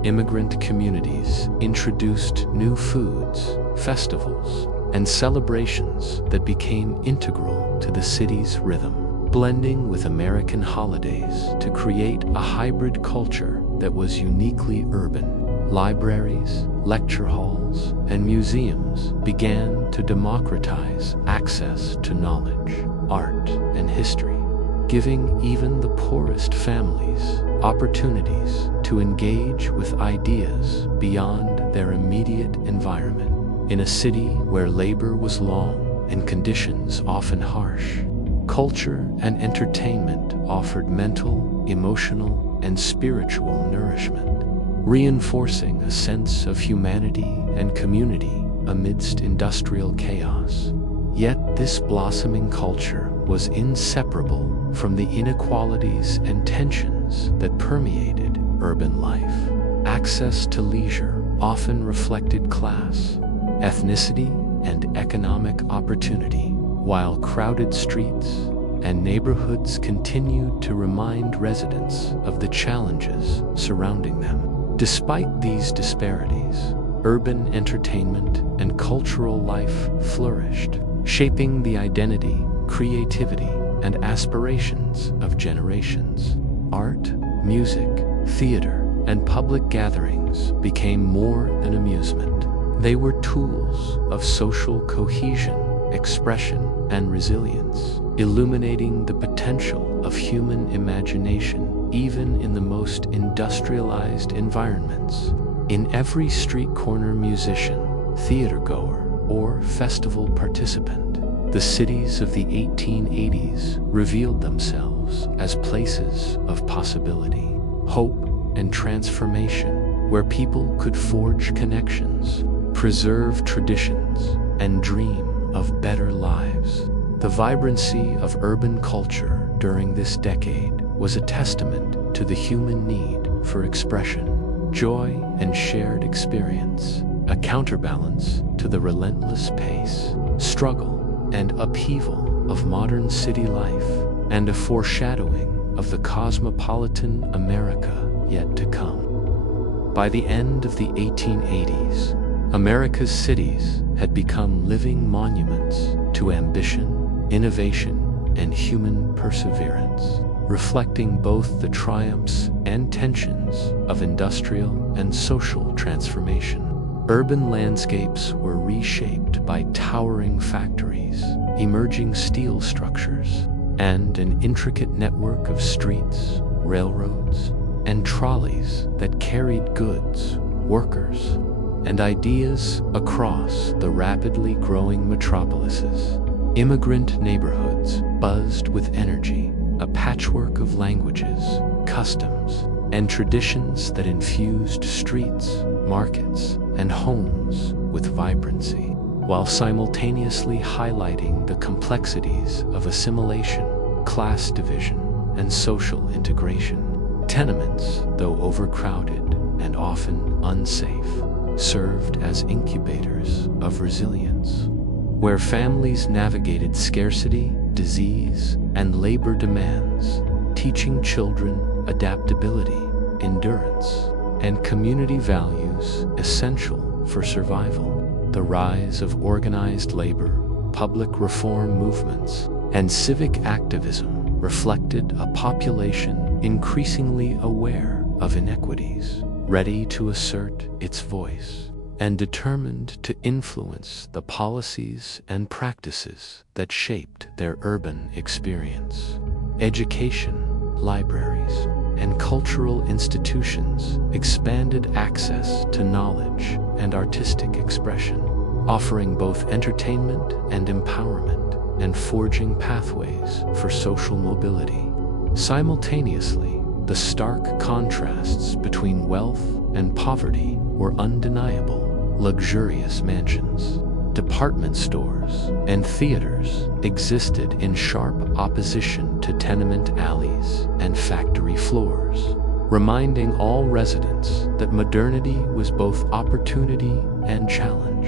Immigrant communities introduced new foods, festivals, and celebrations that became integral to the city's rhythm, blending with American holidays to create a hybrid culture that was uniquely urban. Libraries, lecture halls, and museums began to democratize access to knowledge, art, and history, giving even the poorest families opportunities to to engage with ideas beyond their immediate environment. In a city where labor was long and conditions often harsh, culture and entertainment offered mental, emotional, and spiritual nourishment, reinforcing a sense of humanity and community amidst industrial chaos. Yet this blossoming culture was inseparable from the inequalities and tensions that permeated urban life. Access to leisure often reflected class, ethnicity, and economic opportunity, while crowded streets and neighborhoods continued to remind residents of the challenges surrounding them. Despite these disparities, urban entertainment and cultural life flourished, shaping the identity, creativity, and aspirations of generations. Art, music, theater, and public gatherings became more than amusement. They were tools of social cohesion, expression, and resilience, illuminating the potential of human imagination even in the most industrialized environments. In every street corner musician, theatergoer, or festival participant, the cities of the 1880s revealed themselves as places of possibility, hope, and transformation, where people could forge connections, preserve traditions, and dream of better lives. The vibrancy of urban culture during this decade was a testament to the human need for expression, joy, and shared experience, a counterbalance to the relentless pace, struggle, and upheaval of modern city life, and a foreshadowing of the cosmopolitan America yet to come. By the end of the 1880s, America's cities had become living monuments to ambition, innovation, and human perseverance, reflecting both the triumphs and tensions of industrial and social transformation. Urban landscapes were reshaped by towering factories, emerging steel structures, and an intricate network of streets, railroads, and trolleys that carried goods, workers, and ideas across the rapidly growing metropolises. Immigrant neighborhoods buzzed with energy, a patchwork of languages, customs, and traditions that infused streets, markets, and homes with vibrancy, while simultaneously highlighting the complexities of assimilation, class division, and social integration. Tenements, though overcrowded and often unsafe, served as incubators of resilience, where families navigated scarcity, disease, and labor demands, teaching children adaptability, endurance, and community values essential for survival. The rise of organized labor, public reform movements, and civic activism reflected a population increasingly aware of inequities, ready to assert its voice, and determined to influence the policies and practices that shaped their urban experience. Education, libraries, and cultural institutions expanded access to knowledge and artistic expression, offering both entertainment and empowerment, and forging pathways for social mobility. Simultaneously, the stark contrasts between wealth and poverty were undeniable. Luxurious mansions, department stores, and theaters existed in sharp opposition to tenement alleys and factory floors, reminding all residents that modernity was both opportunity and challenge.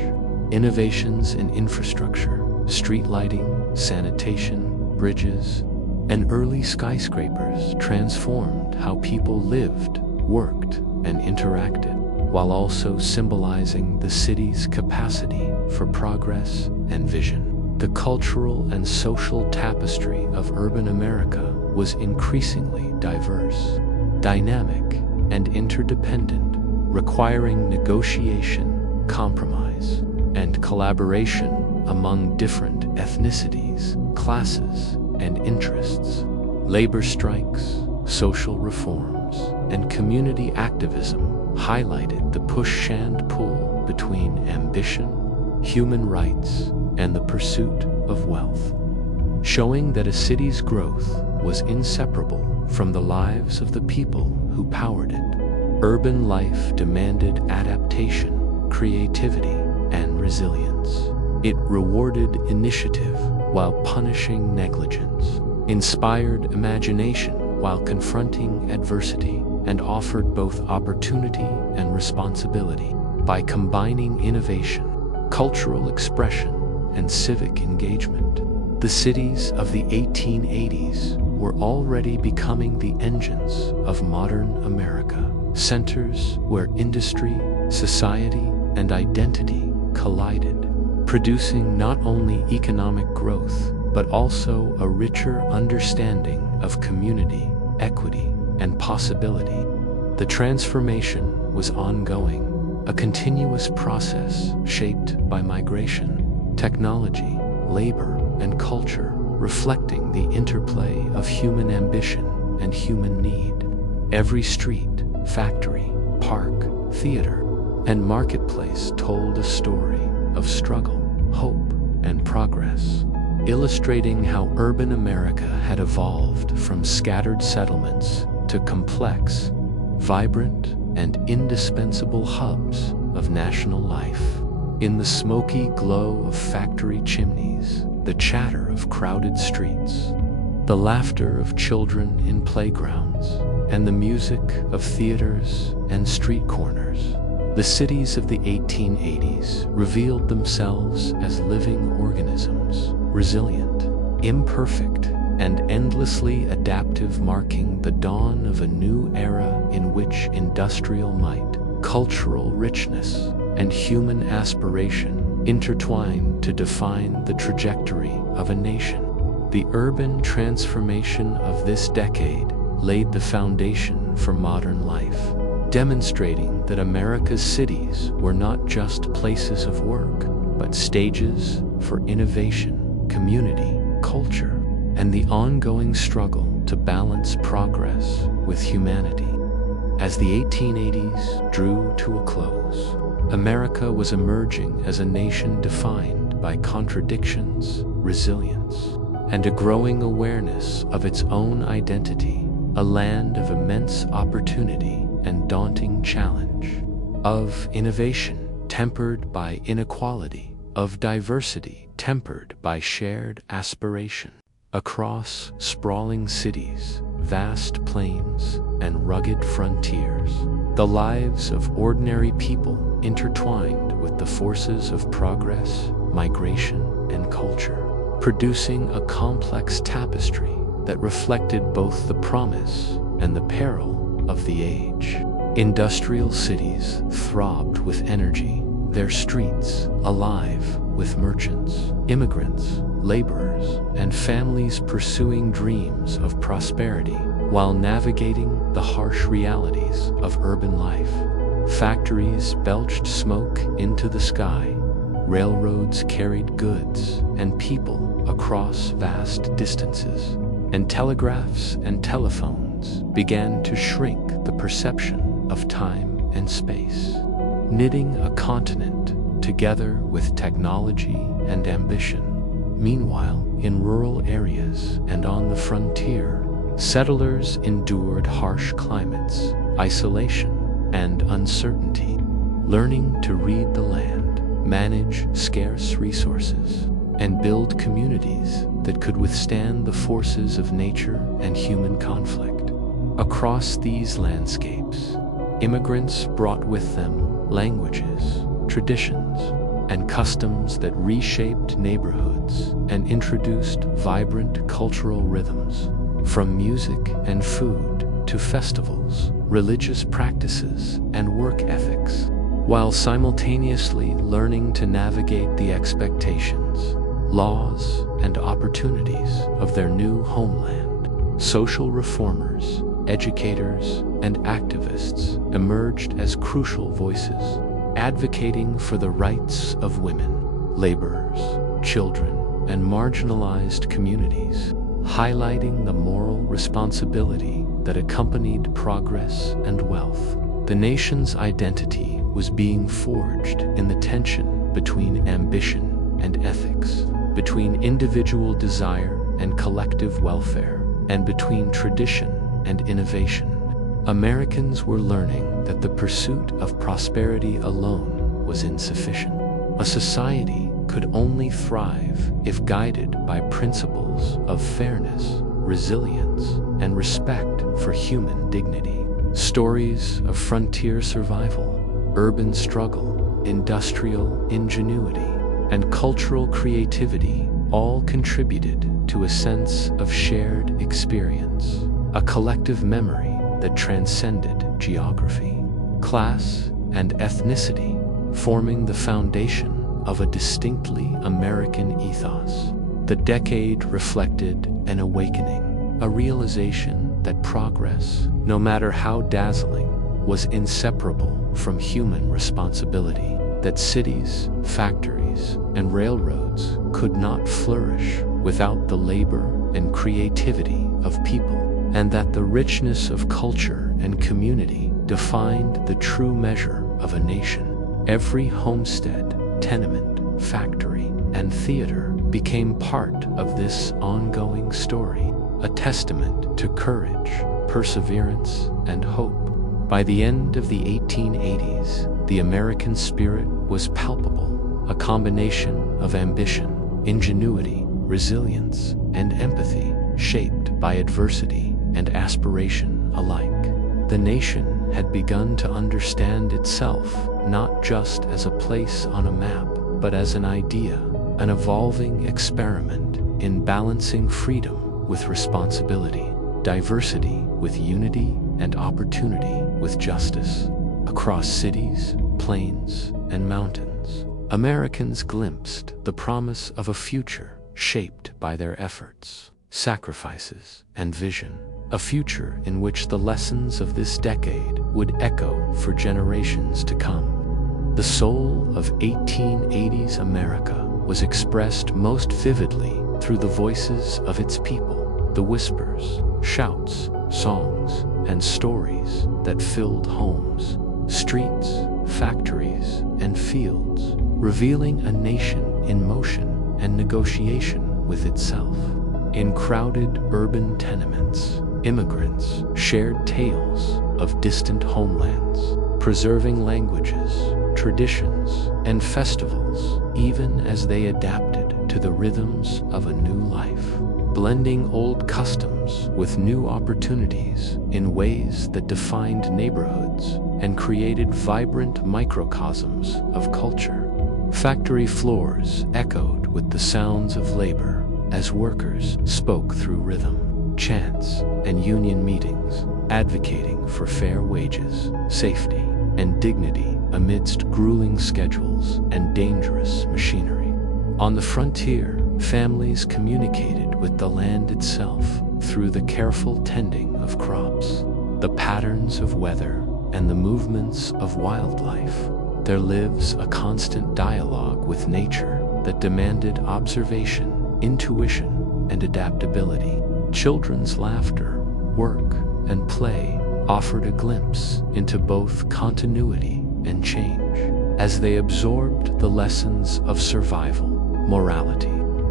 Innovations in infrastructure, street lighting, sanitation, bridges, and early skyscrapers transformed how people lived, worked, and interacted, while also symbolizing the city's capacity for progress and vision. The cultural and social tapestry of urban America was increasingly diverse, dynamic, and interdependent, requiring negotiation, compromise, and collaboration among different ethnicities, classes, and interests. Labor strikes, social reforms, and community activism highlighted the push and pull between ambition, human rights, and the pursuit of wealth, showing that a city's growth was inseparable from the lives of the people who powered it. Urban life demanded adaptation, creativity, and resilience. It rewarded initiative while punishing negligence, inspired imagination while confronting adversity, and offered both opportunity and responsibility. By combining innovation, cultural expression, and civic engagement, the cities of the 1880s were already becoming the engines of modern America, centers where industry, society, and identity collided, producing not only economic growth, but also a richer understanding of community, equity, and possibility. The transformation was ongoing, a continuous process shaped by migration, technology, labor, and culture, reflecting the interplay of human ambition and human need. Every street, factory, park, theater, and marketplace told a story of struggle, hope, and progress, illustrating how urban America had evolved from scattered settlements to complex, vibrant, and indispensable hubs of national life. In the smoky glow of factory chimneys, the chatter of crowded streets, the laughter of children in playgrounds, and the music of theaters and street corners, the cities of the 1880s revealed themselves as living organisms, resilient, imperfect, and endlessly adaptive, marking the dawn of a new era in which industrial might, cultural richness, and human aspiration intertwine to define the trajectory of a nation. The urban transformation of this decade laid the foundation for modern life, demonstrating that America's cities were not just places of work, but stages for innovation, community, culture, and the ongoing struggle to balance progress with humanity. As the 1880s drew to a close, America was emerging as a nation defined by contradictions, resilience, and a growing awareness of its own identity, a land of immense opportunity and daunting challenge, of innovation tempered by inequality, of diversity tempered by shared aspiration. Across sprawling cities, vast plains, and rugged frontiers, the lives of ordinary people intertwined with the forces of progress, migration, and culture, producing a complex tapestry that reflected both the promise and the peril of the age. Industrial cities throbbed with energy, their streets alive with merchants, immigrants, laborers, and families pursuing dreams of prosperity while navigating the harsh realities of urban life. Factories belched smoke into the sky, railroads carried goods and people across vast distances, and telegraphs and telephones began to shrink the perception of time and space, knitting a continent together with technology and ambition. Meanwhile, in rural areas and on the frontier, settlers endured harsh climates, isolation, and uncertainty, learning to read the land, manage scarce resources, and build communities that could withstand the forces of nature and human conflict. Across these landscapes, immigrants brought with them languages, traditions, and customs that reshaped neighborhoods and introduced vibrant cultural rhythms, from music and food to festivals, religious practices, and work ethics, while simultaneously learning to navigate the expectations, laws, and opportunities of their new homeland. Social reformers, educators, and activists emerged as crucial voices, advocating for the rights of women, laborers, children, and marginalized communities, highlighting the moral responsibility that accompanied progress and wealth. The nation's identity was being forged in the tension between ambition and ethics, between individual desire and collective welfare, and between tradition and innovation. Americans were learning that the pursuit of prosperity alone was insufficient. A society could only thrive if guided by principles of fairness, resilience, and respect for human dignity. Stories of frontier survival, urban struggle, industrial ingenuity, and cultural creativity all contributed to a sense of shared experience, a collective memory that transcended geography, class, and ethnicity, forming the foundation of a distinctly American ethos. The decade reflected an awakening, a realization that progress, no matter how dazzling, was inseparable from human responsibility, that cities, factories, and railroads could not flourish without the labor and creativity of people, and that the richness of culture and community defined the true measure of a nation. Every homestead, tenement, factory, and theater became part of this ongoing story, a testament to courage, perseverance, and hope. By the end of the 1880s, the American spirit was palpable, a combination of ambition, ingenuity, resilience, and empathy, shaped by adversity and aspiration alike. The nation had begun to understand itself not just as a place on a map, but as an idea, an evolving experiment in balancing freedom with responsibility, diversity with unity, and opportunity with justice. Across cities, plains, and mountains, Americans glimpsed the promise of a future shaped by their efforts, sacrifices, and vision, a future in which the lessons of this decade would echo for generations to come. The soul of 1880s America was expressed most vividly through the voices of its people, the whispers, shouts, songs, and stories that filled homes, streets, factories, and fields, revealing a nation in motion and negotiation with itself. In crowded urban tenements, immigrants shared tales of distant homelands, preserving languages, traditions, and festivals, even as they adapted to the rhythms of a new life, blending old customs with new opportunities in ways that defined neighborhoods and created vibrant microcosms of culture. Factory floors echoed with the sounds of labor as workers spoke through rhythm, chants, and union meetings, advocating for fair wages, safety, and dignity amidst grueling schedules and dangerous machinery. On the frontier, families communicated with the land itself through the careful tending of crops, the patterns of weather, and the movements of wildlife. There lives a constant dialogue with nature that demanded observation, intuition, and adaptability. Children's laughter, work, and play offered a glimpse into both continuity and change, as they absorbed the lessons of survival, morality,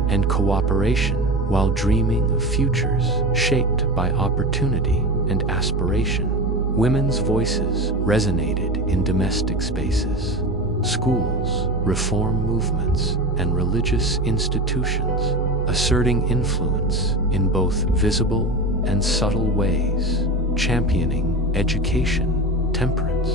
and cooperation while dreaming of futures shaped by opportunity and aspiration. Women's voices resonated in domestic spaces, schools, reform movements, and religious institutions, asserting influence in both visible and subtle ways, championing education, temperance,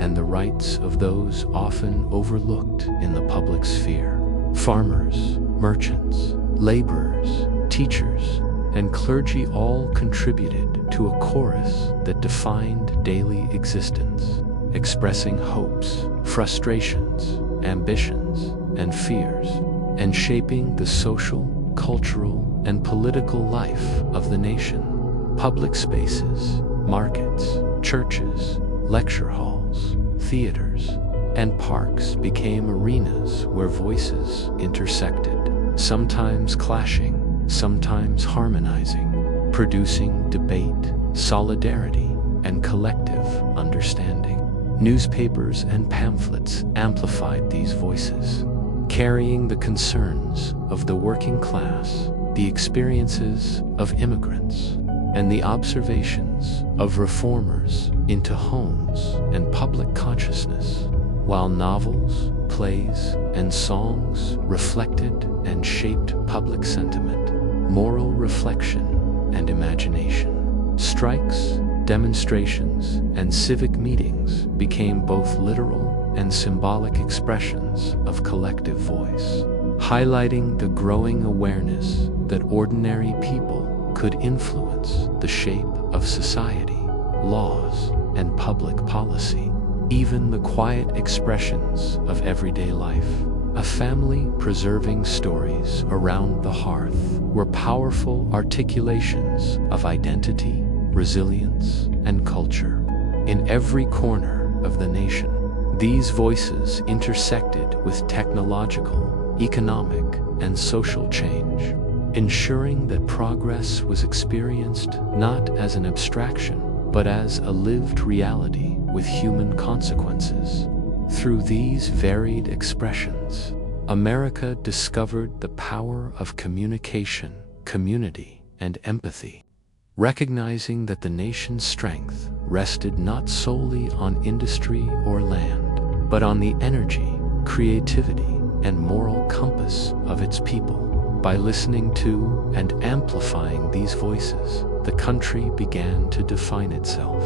and the rights of those often overlooked in the public sphere. Farmers, merchants, laborers, teachers, and clergy all contributed to a chorus that defined daily existence, expressing hopes, frustrations, ambitions, and fears, and shaping the social, cultural, and political life of the nation. Public spaces, markets, churches, lecture halls, theaters, and parks became arenas where voices intersected, sometimes clashing, sometimes harmonizing, producing debate, solidarity, and collective understanding. Newspapers and pamphlets amplified these voices, carrying the concerns of the working class, the experiences of immigrants, and the observations of reformers into homes and public consciousness, while novels, plays, and songs reflected and shaped public sentiment, moral reflection, and imagination. Strikes, demonstrations, and civic meetings became both literal and symbolic expressions of collective voice, highlighting the growing awareness that ordinary people could influence the shape of society, laws, and public policy. Even the quiet expressions of everyday life, a family preserving stories around the hearth, were powerful articulations of identity, resilience, and culture. In every corner of the nation, these voices intersected with technological, economic, and social change, ensuring that progress was experienced not as an abstraction, but as a lived reality with human consequences. Through these varied expressions, America discovered the power of communication, community, and empathy, recognizing that the nation's strength rested not solely on industry or land, but on the energy, creativity, and moral compass of its people. By listening to and amplifying these voices, the country began to define itself,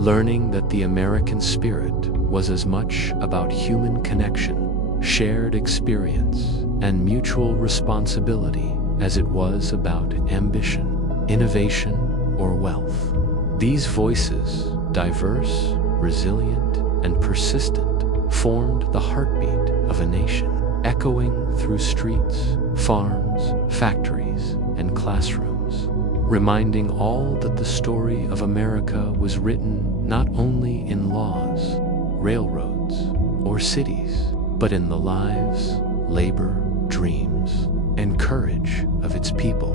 learning that the American spirit was as much about human connection, shared experience, and mutual responsibility as it was about ambition, innovation, or wealth. These voices, diverse, resilient, and persistent, formed the heartbeat of a nation, echoing through streets, farms, factories, and classrooms, reminding all that the story of America was written not only in laws, railroads, or cities, but in the lives, labor, dreams, and courage of its people.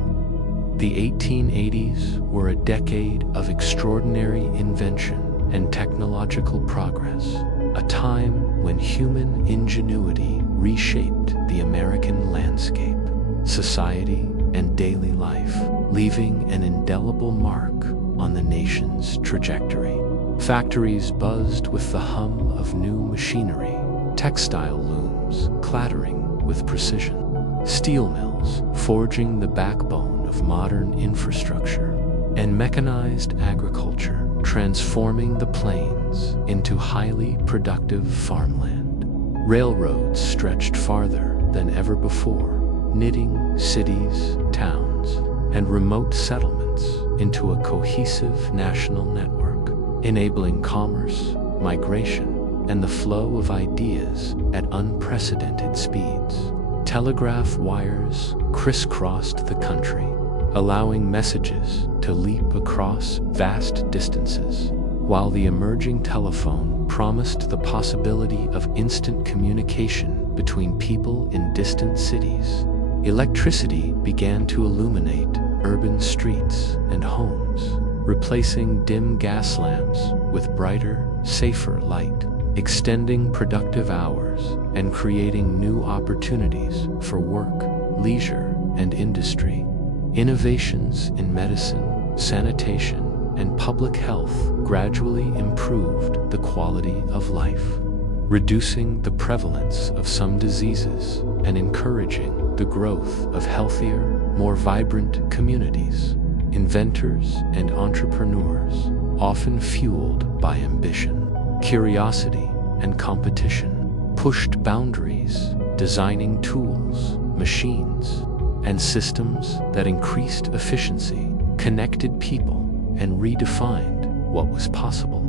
The 1880s were a decade of extraordinary invention and technological progress, a time when human ingenuity reshaped the American landscape, society, and daily life, leaving an indelible mark on the nation's trajectory. Factories buzzed with the hum of new machinery, textile looms clattering with precision, steel mills forging the backbone of modern infrastructure, and mechanized agriculture transforming the plains into highly productive farmland. Railroads stretched farther than ever before, knitting cities, towns, and remote settlements into a cohesive national network, enabling commerce, migration, and the flow of ideas at unprecedented speeds. Telegraph wires crisscrossed the country, allowing messages to leap across vast distances, while the emerging telephone promised the possibility of instant communication between people in distant cities. Electricity began to illuminate urban streets and homes, replacing dim gas lamps with brighter, safer light, extending productive hours and creating new opportunities for work, leisure, and industry. Innovations in medicine, sanitation, and public health gradually improved the quality of life, reducing the prevalence of some diseases and encouraging the growth of healthier, more vibrant communities. Inventors and entrepreneurs, often fueled by ambition, curiosity, and competition, pushed boundaries, designing tools, machines, and systems that increased efficiency, connected people, and redefined what was possible.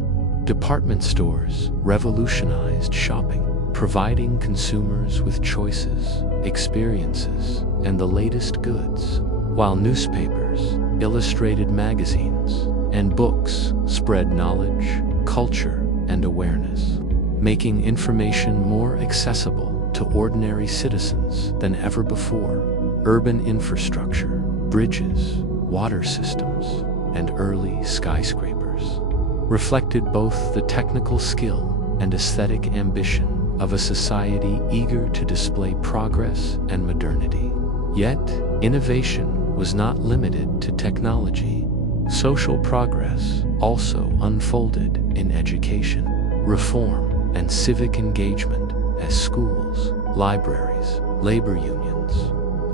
Department stores revolutionized shopping, providing consumers with choices, experiences, and the latest goods, while newspapers, illustrated magazines, and books spread knowledge, culture, and awareness, making information more accessible to ordinary citizens than ever before. Urban infrastructure, bridges, water systems, and early skyscrapers reflected both the technical skill and aesthetic ambition of a society eager to display progress and modernity. Yet, innovation was not limited to technology. Social progress also unfolded in education, reform, and civic engagement as schools, libraries, labor unions,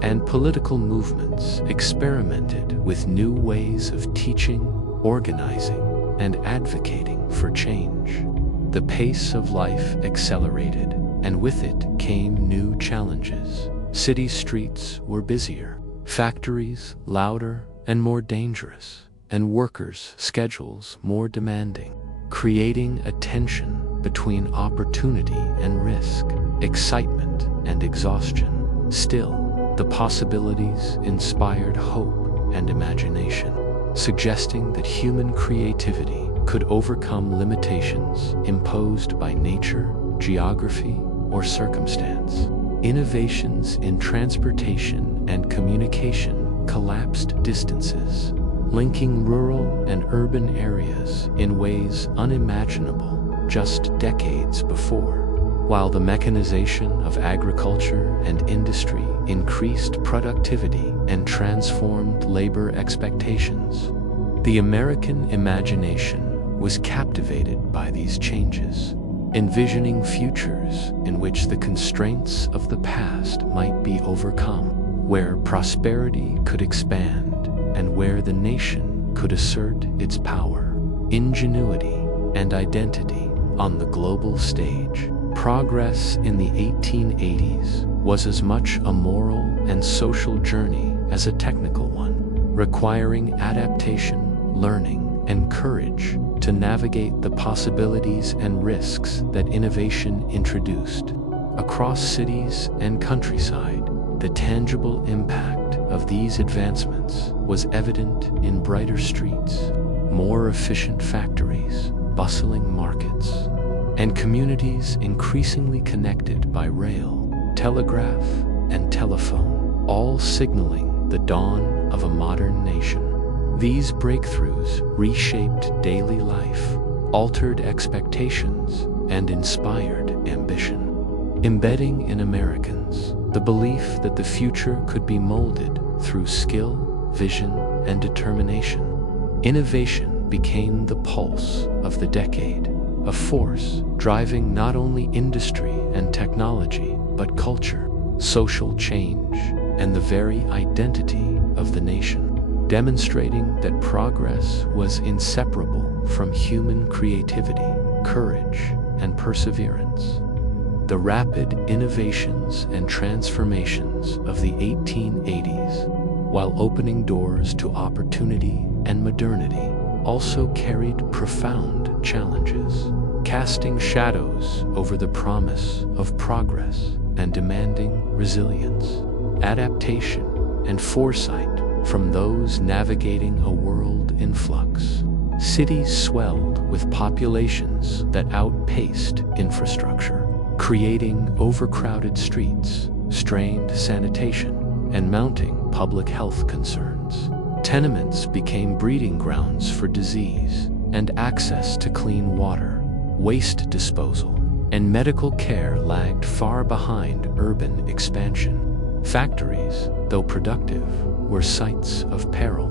and political movements experimented with new ways of teaching, organizing, and advocating for change. The pace of life accelerated, and with it came new challenges. City streets were busier, factories louder and more dangerous, and workers' schedules more demanding, creating a tension between opportunity and risk, excitement and exhaustion. Still, the possibilities inspired hope and imagination, suggesting that human creativity could overcome limitations imposed by nature, geography, or circumstance. Innovations in transportation and communication collapsed distances, linking rural and urban areas in ways unimaginable just decades before. While the mechanization of agriculture and industry increased productivity and transformed labor expectations, the American imagination was captivated by these changes, envisioning futures in which the constraints of the past might be overcome, where prosperity could expand, and where the nation could assert its power, ingenuity, and identity on the global stage. Progress in the 1880s was as much a moral and social journey as a technical one, requiring adaptation, learning, and courage to navigate the possibilities and risks that innovation introduced. Across cities and countryside, the tangible impact of these advancements was evident in brighter streets, more efficient factories, bustling markets, and communities increasingly connected by rail, telegraph, and telephone, all signaling the dawn of a modern nation. These breakthroughs reshaped daily life, altered expectations, and inspired ambition, embedding in Americans the belief that the future could be molded through skill, vision, and determination. Innovation became the pulse of the decade, a force driving not only industry and technology, but culture, social change, and the very identity of the nation, demonstrating that progress was inseparable from human creativity, courage, and perseverance. The rapid innovations and transformations of the 1880s, while opening doors to opportunity and modernity, also carried profound challenges, casting shadows over the promise of progress and demanding resilience, adaptation, and foresight from those navigating a world in flux. Cities swelled with populations that outpaced infrastructure, creating overcrowded streets, strained sanitation, and mounting public health concerns. Tenements became breeding grounds for disease, and access to clean water, waste disposal, and medical care lagged far behind urban expansion. Factories, though productive, were sites of peril,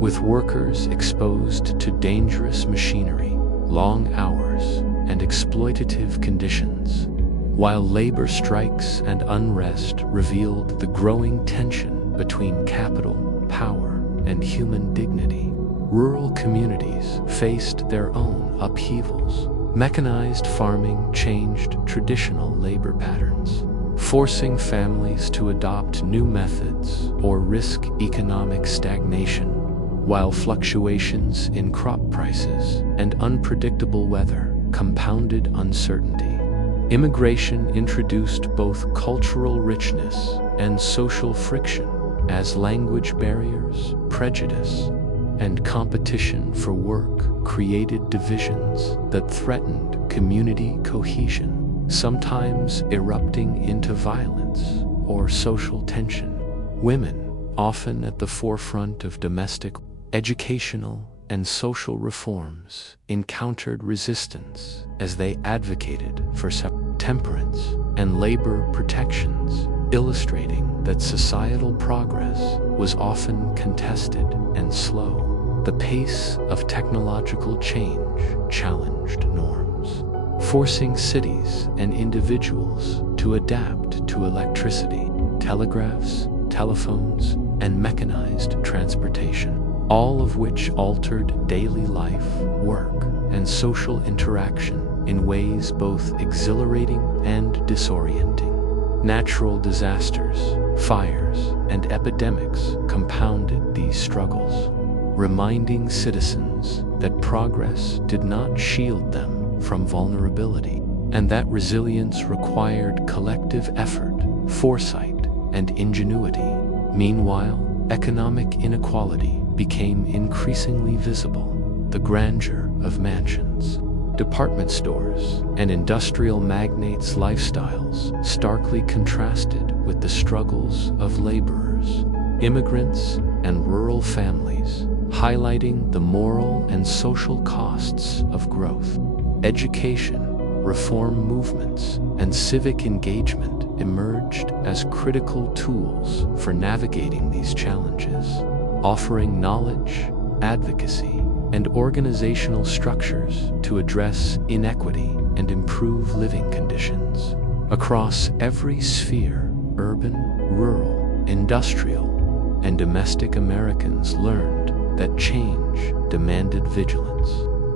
with workers exposed to dangerous machinery, long hours, and exploitative conditions, while labor strikes and unrest revealed the growing tension between capital, power, and human dignity. Rural communities faced their own upheavals. Mechanized farming changed traditional labor patterns, forcing families to adopt new methods or risk economic stagnation, while fluctuations in crop prices and unpredictable weather compounded uncertainty. Immigration introduced both cultural richness and social friction, as language barriers, prejudice, and competition for work created divisions that threatened community cohesion, sometimes erupting into violence or social tension. Women, often at the forefront of domestic, educational, and social reforms encountered resistance as they advocated for temperance and labor protections, illustrating that societal progress was often contested and slow. The pace of technological change challenged norms, forcing cities and individuals to adapt to electricity, telegraphs, telephones, and mechanized transportation, all of which altered daily life, work, and social interaction in ways both exhilarating and disorienting. Natural disasters, fires, and epidemics compounded these struggles, reminding citizens that progress did not shield them from vulnerability, and that resilience required collective effort, foresight, and ingenuity. Meanwhile, economic inequality became increasingly visible. The grandeur of mansions, department stores, and industrial magnates' lifestyles starkly contrasted with the struggles of laborers, immigrants, and rural families, highlighting the moral and social costs of growth. Education, reform movements, and civic engagement emerged as critical tools for navigating these challenges, offering knowledge, advocacy, and organizational structures to address inequity and improve living conditions. Across every sphere, urban, rural, industrial, and domestic, Americans learned that change demanded vigilance,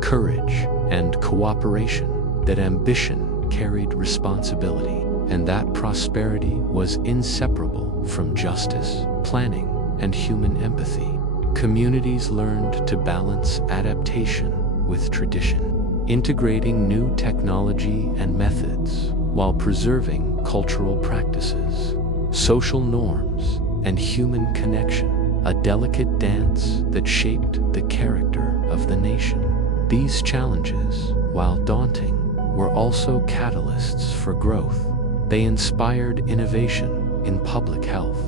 courage, and cooperation, that ambition carried responsibility, and that prosperity was inseparable from justice, planning, and human empathy. Communities learned to balance adaptation with tradition, integrating new technology and methods while preserving cultural practices, social norms, and human connection, a delicate dance that shaped the character of the nation. These challenges, while daunting, were also catalysts for growth. They inspired innovation in public health,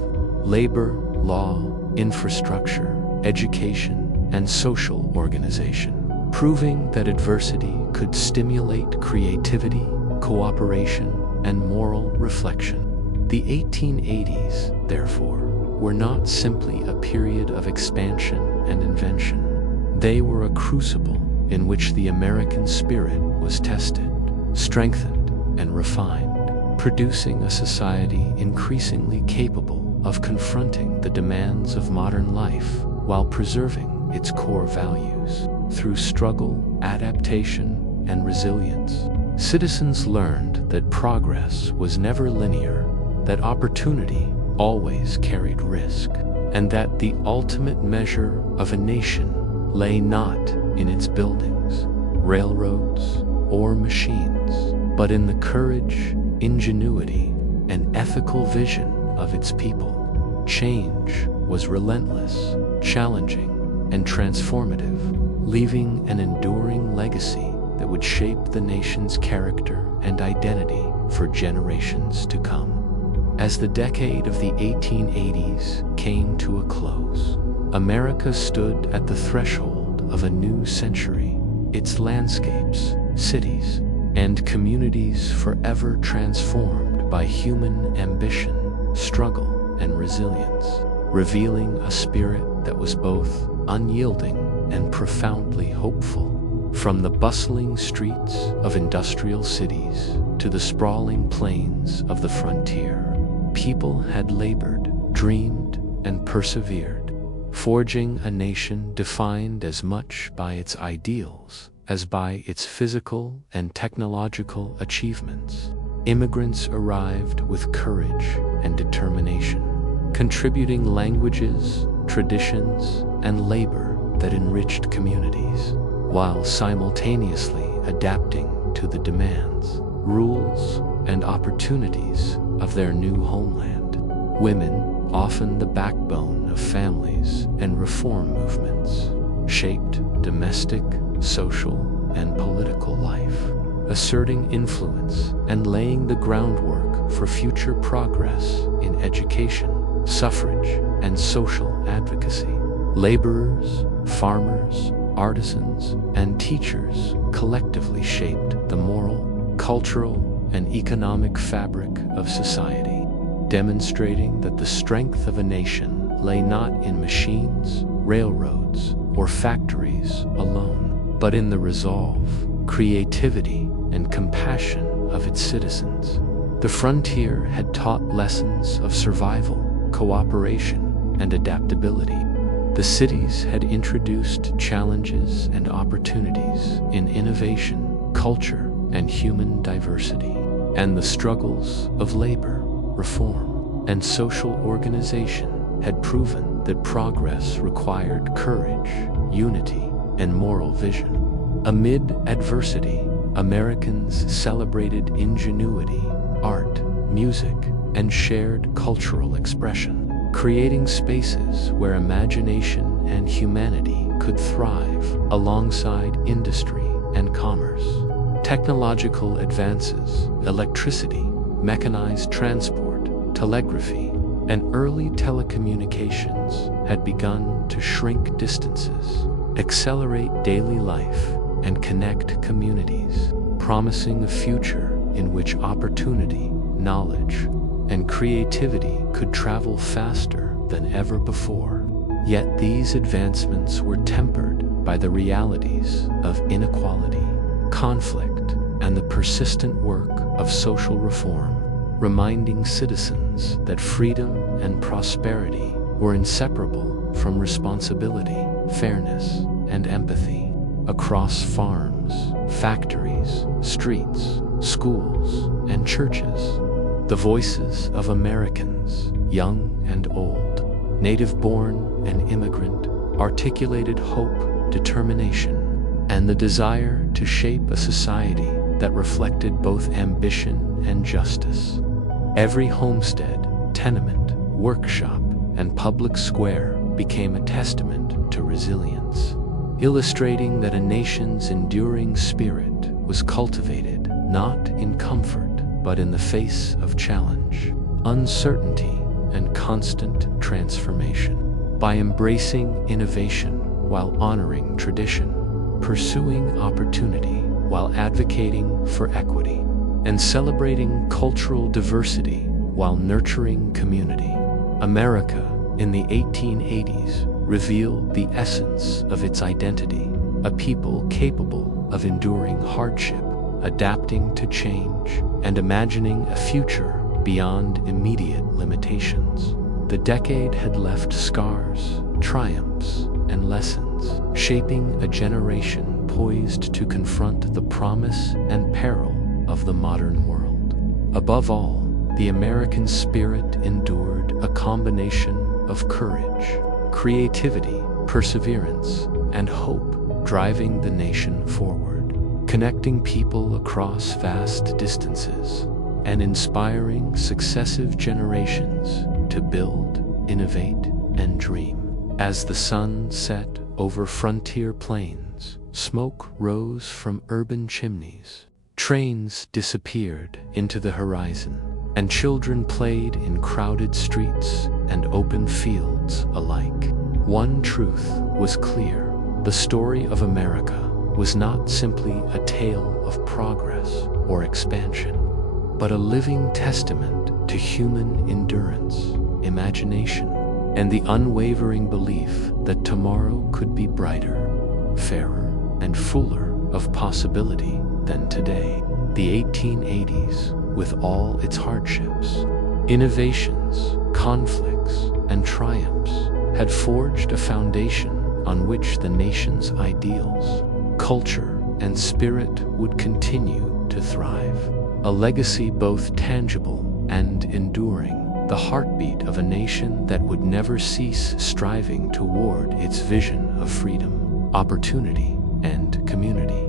labor, law, infrastructure, education, and social organization, proving that adversity could stimulate creativity, cooperation, and moral reflection. The 1880s, therefore, were not simply a period of expansion and invention. They were a crucible in which the American spirit was tested, strengthened, and refined, producing a society increasingly capable of confronting the demands of modern life while preserving its core values. Through struggle, adaptation, and resilience, citizens learned that progress was never linear, that opportunity always carried risk, and that the ultimate measure of a nation lay not in its buildings, railroads, or machines, but in the courage, ingenuity, and ethical vision of its people. Change was relentless, challenging, and transformative, leaving an enduring legacy that would shape the nation's character and identity for generations to come. As the decade of the 1880s came to a close, America stood at the threshold of a new century, its landscapes, cities, and communities forever transformed by human ambition, struggle, and resilience, revealing a spirit that was both unyielding and profoundly hopeful. From the bustling streets of industrial cities to the sprawling plains of the frontier, people had labored, dreamed, and persevered, forging a nation defined as much by its ideals as by its physical and technological achievements. Immigrants arrived with courage and determination, contributing languages, traditions, and labor that enriched communities, while simultaneously adapting to the demands, rules, and opportunities of their new homeland. Women, often the backbone of families and reform movements, shaped domestic, social, and political life, asserting influence and laying the groundwork for future progress in education, suffrage, and social advocacy. Laborers, farmers, artisans, and teachers collectively shaped the moral, cultural, and economic fabric of society, demonstrating that the strength of a nation lay not in machines, railroads, or factories alone, but in the resolve, creativity, and compassion of its citizens. The frontier had taught lessons of survival, cooperation, and adaptability. The cities had introduced challenges and opportunities in innovation, culture, and human diversity. And the struggles of labor, reform, and social organization had proven that progress required courage, unity, and moral vision. Amid adversity, Americans celebrated ingenuity, art, music, and shared cultural expression, creating spaces where imagination and humanity could thrive alongside industry and commerce. Technological advances, electricity, mechanized transport, telegraphy, and early telecommunications had begun to shrink distances, accelerate daily life, and connect communities, promising a future in which opportunity, knowledge, and creativity could travel faster than ever before. Yet these advancements were tempered by the realities of inequality, conflict, and the persistent work of social reform, reminding citizens that freedom and prosperity were inseparable from responsibility, fairness, and empathy. Across farms, factories, streets, schools, and churches, the voices of Americans, young and old, native-born and immigrant, articulated hope, determination, and the desire to shape a society that reflected both ambition and justice. Every homestead, tenement, workshop, and public square became a testament to resilience, illustrating that a nation's enduring spirit was cultivated not in comfort but in the face of challenge, uncertainty, and constant transformation. By embracing innovation while honoring tradition, pursuing opportunity while advocating for equity, and celebrating cultural diversity while nurturing community, America in the 1880s revealed the essence of its identity, a people capable of enduring hardship, adapting to change, and imagining a future beyond immediate limitations. The decade had left scars, triumphs, and lessons, shaping a generation poised to confront the promise and peril of the modern world. Above all, the American spirit endured a combination of courage, creativity, perseverance, and hope, driving the nation forward, connecting people across vast distances, and inspiring successive generations to build, innovate, and dream. As the sun set over frontier plains, smoke rose from urban chimneys, trains disappeared into the horizon, and children played in crowded streets and open fields alike. One truth was clear: the story of America was not simply a tale of progress or expansion, but a living testament to human endurance, imagination, and the unwavering belief that tomorrow could be brighter, fairer, and fuller of possibility than today. The 1880s, with all its hardships, innovations, conflicts, and triumphs, had forged a foundation on which the nation's ideals, culture, and spirit would continue to thrive. A legacy both tangible and enduring, the heartbeat of a nation that would never cease striving toward its vision of freedom, opportunity, and community.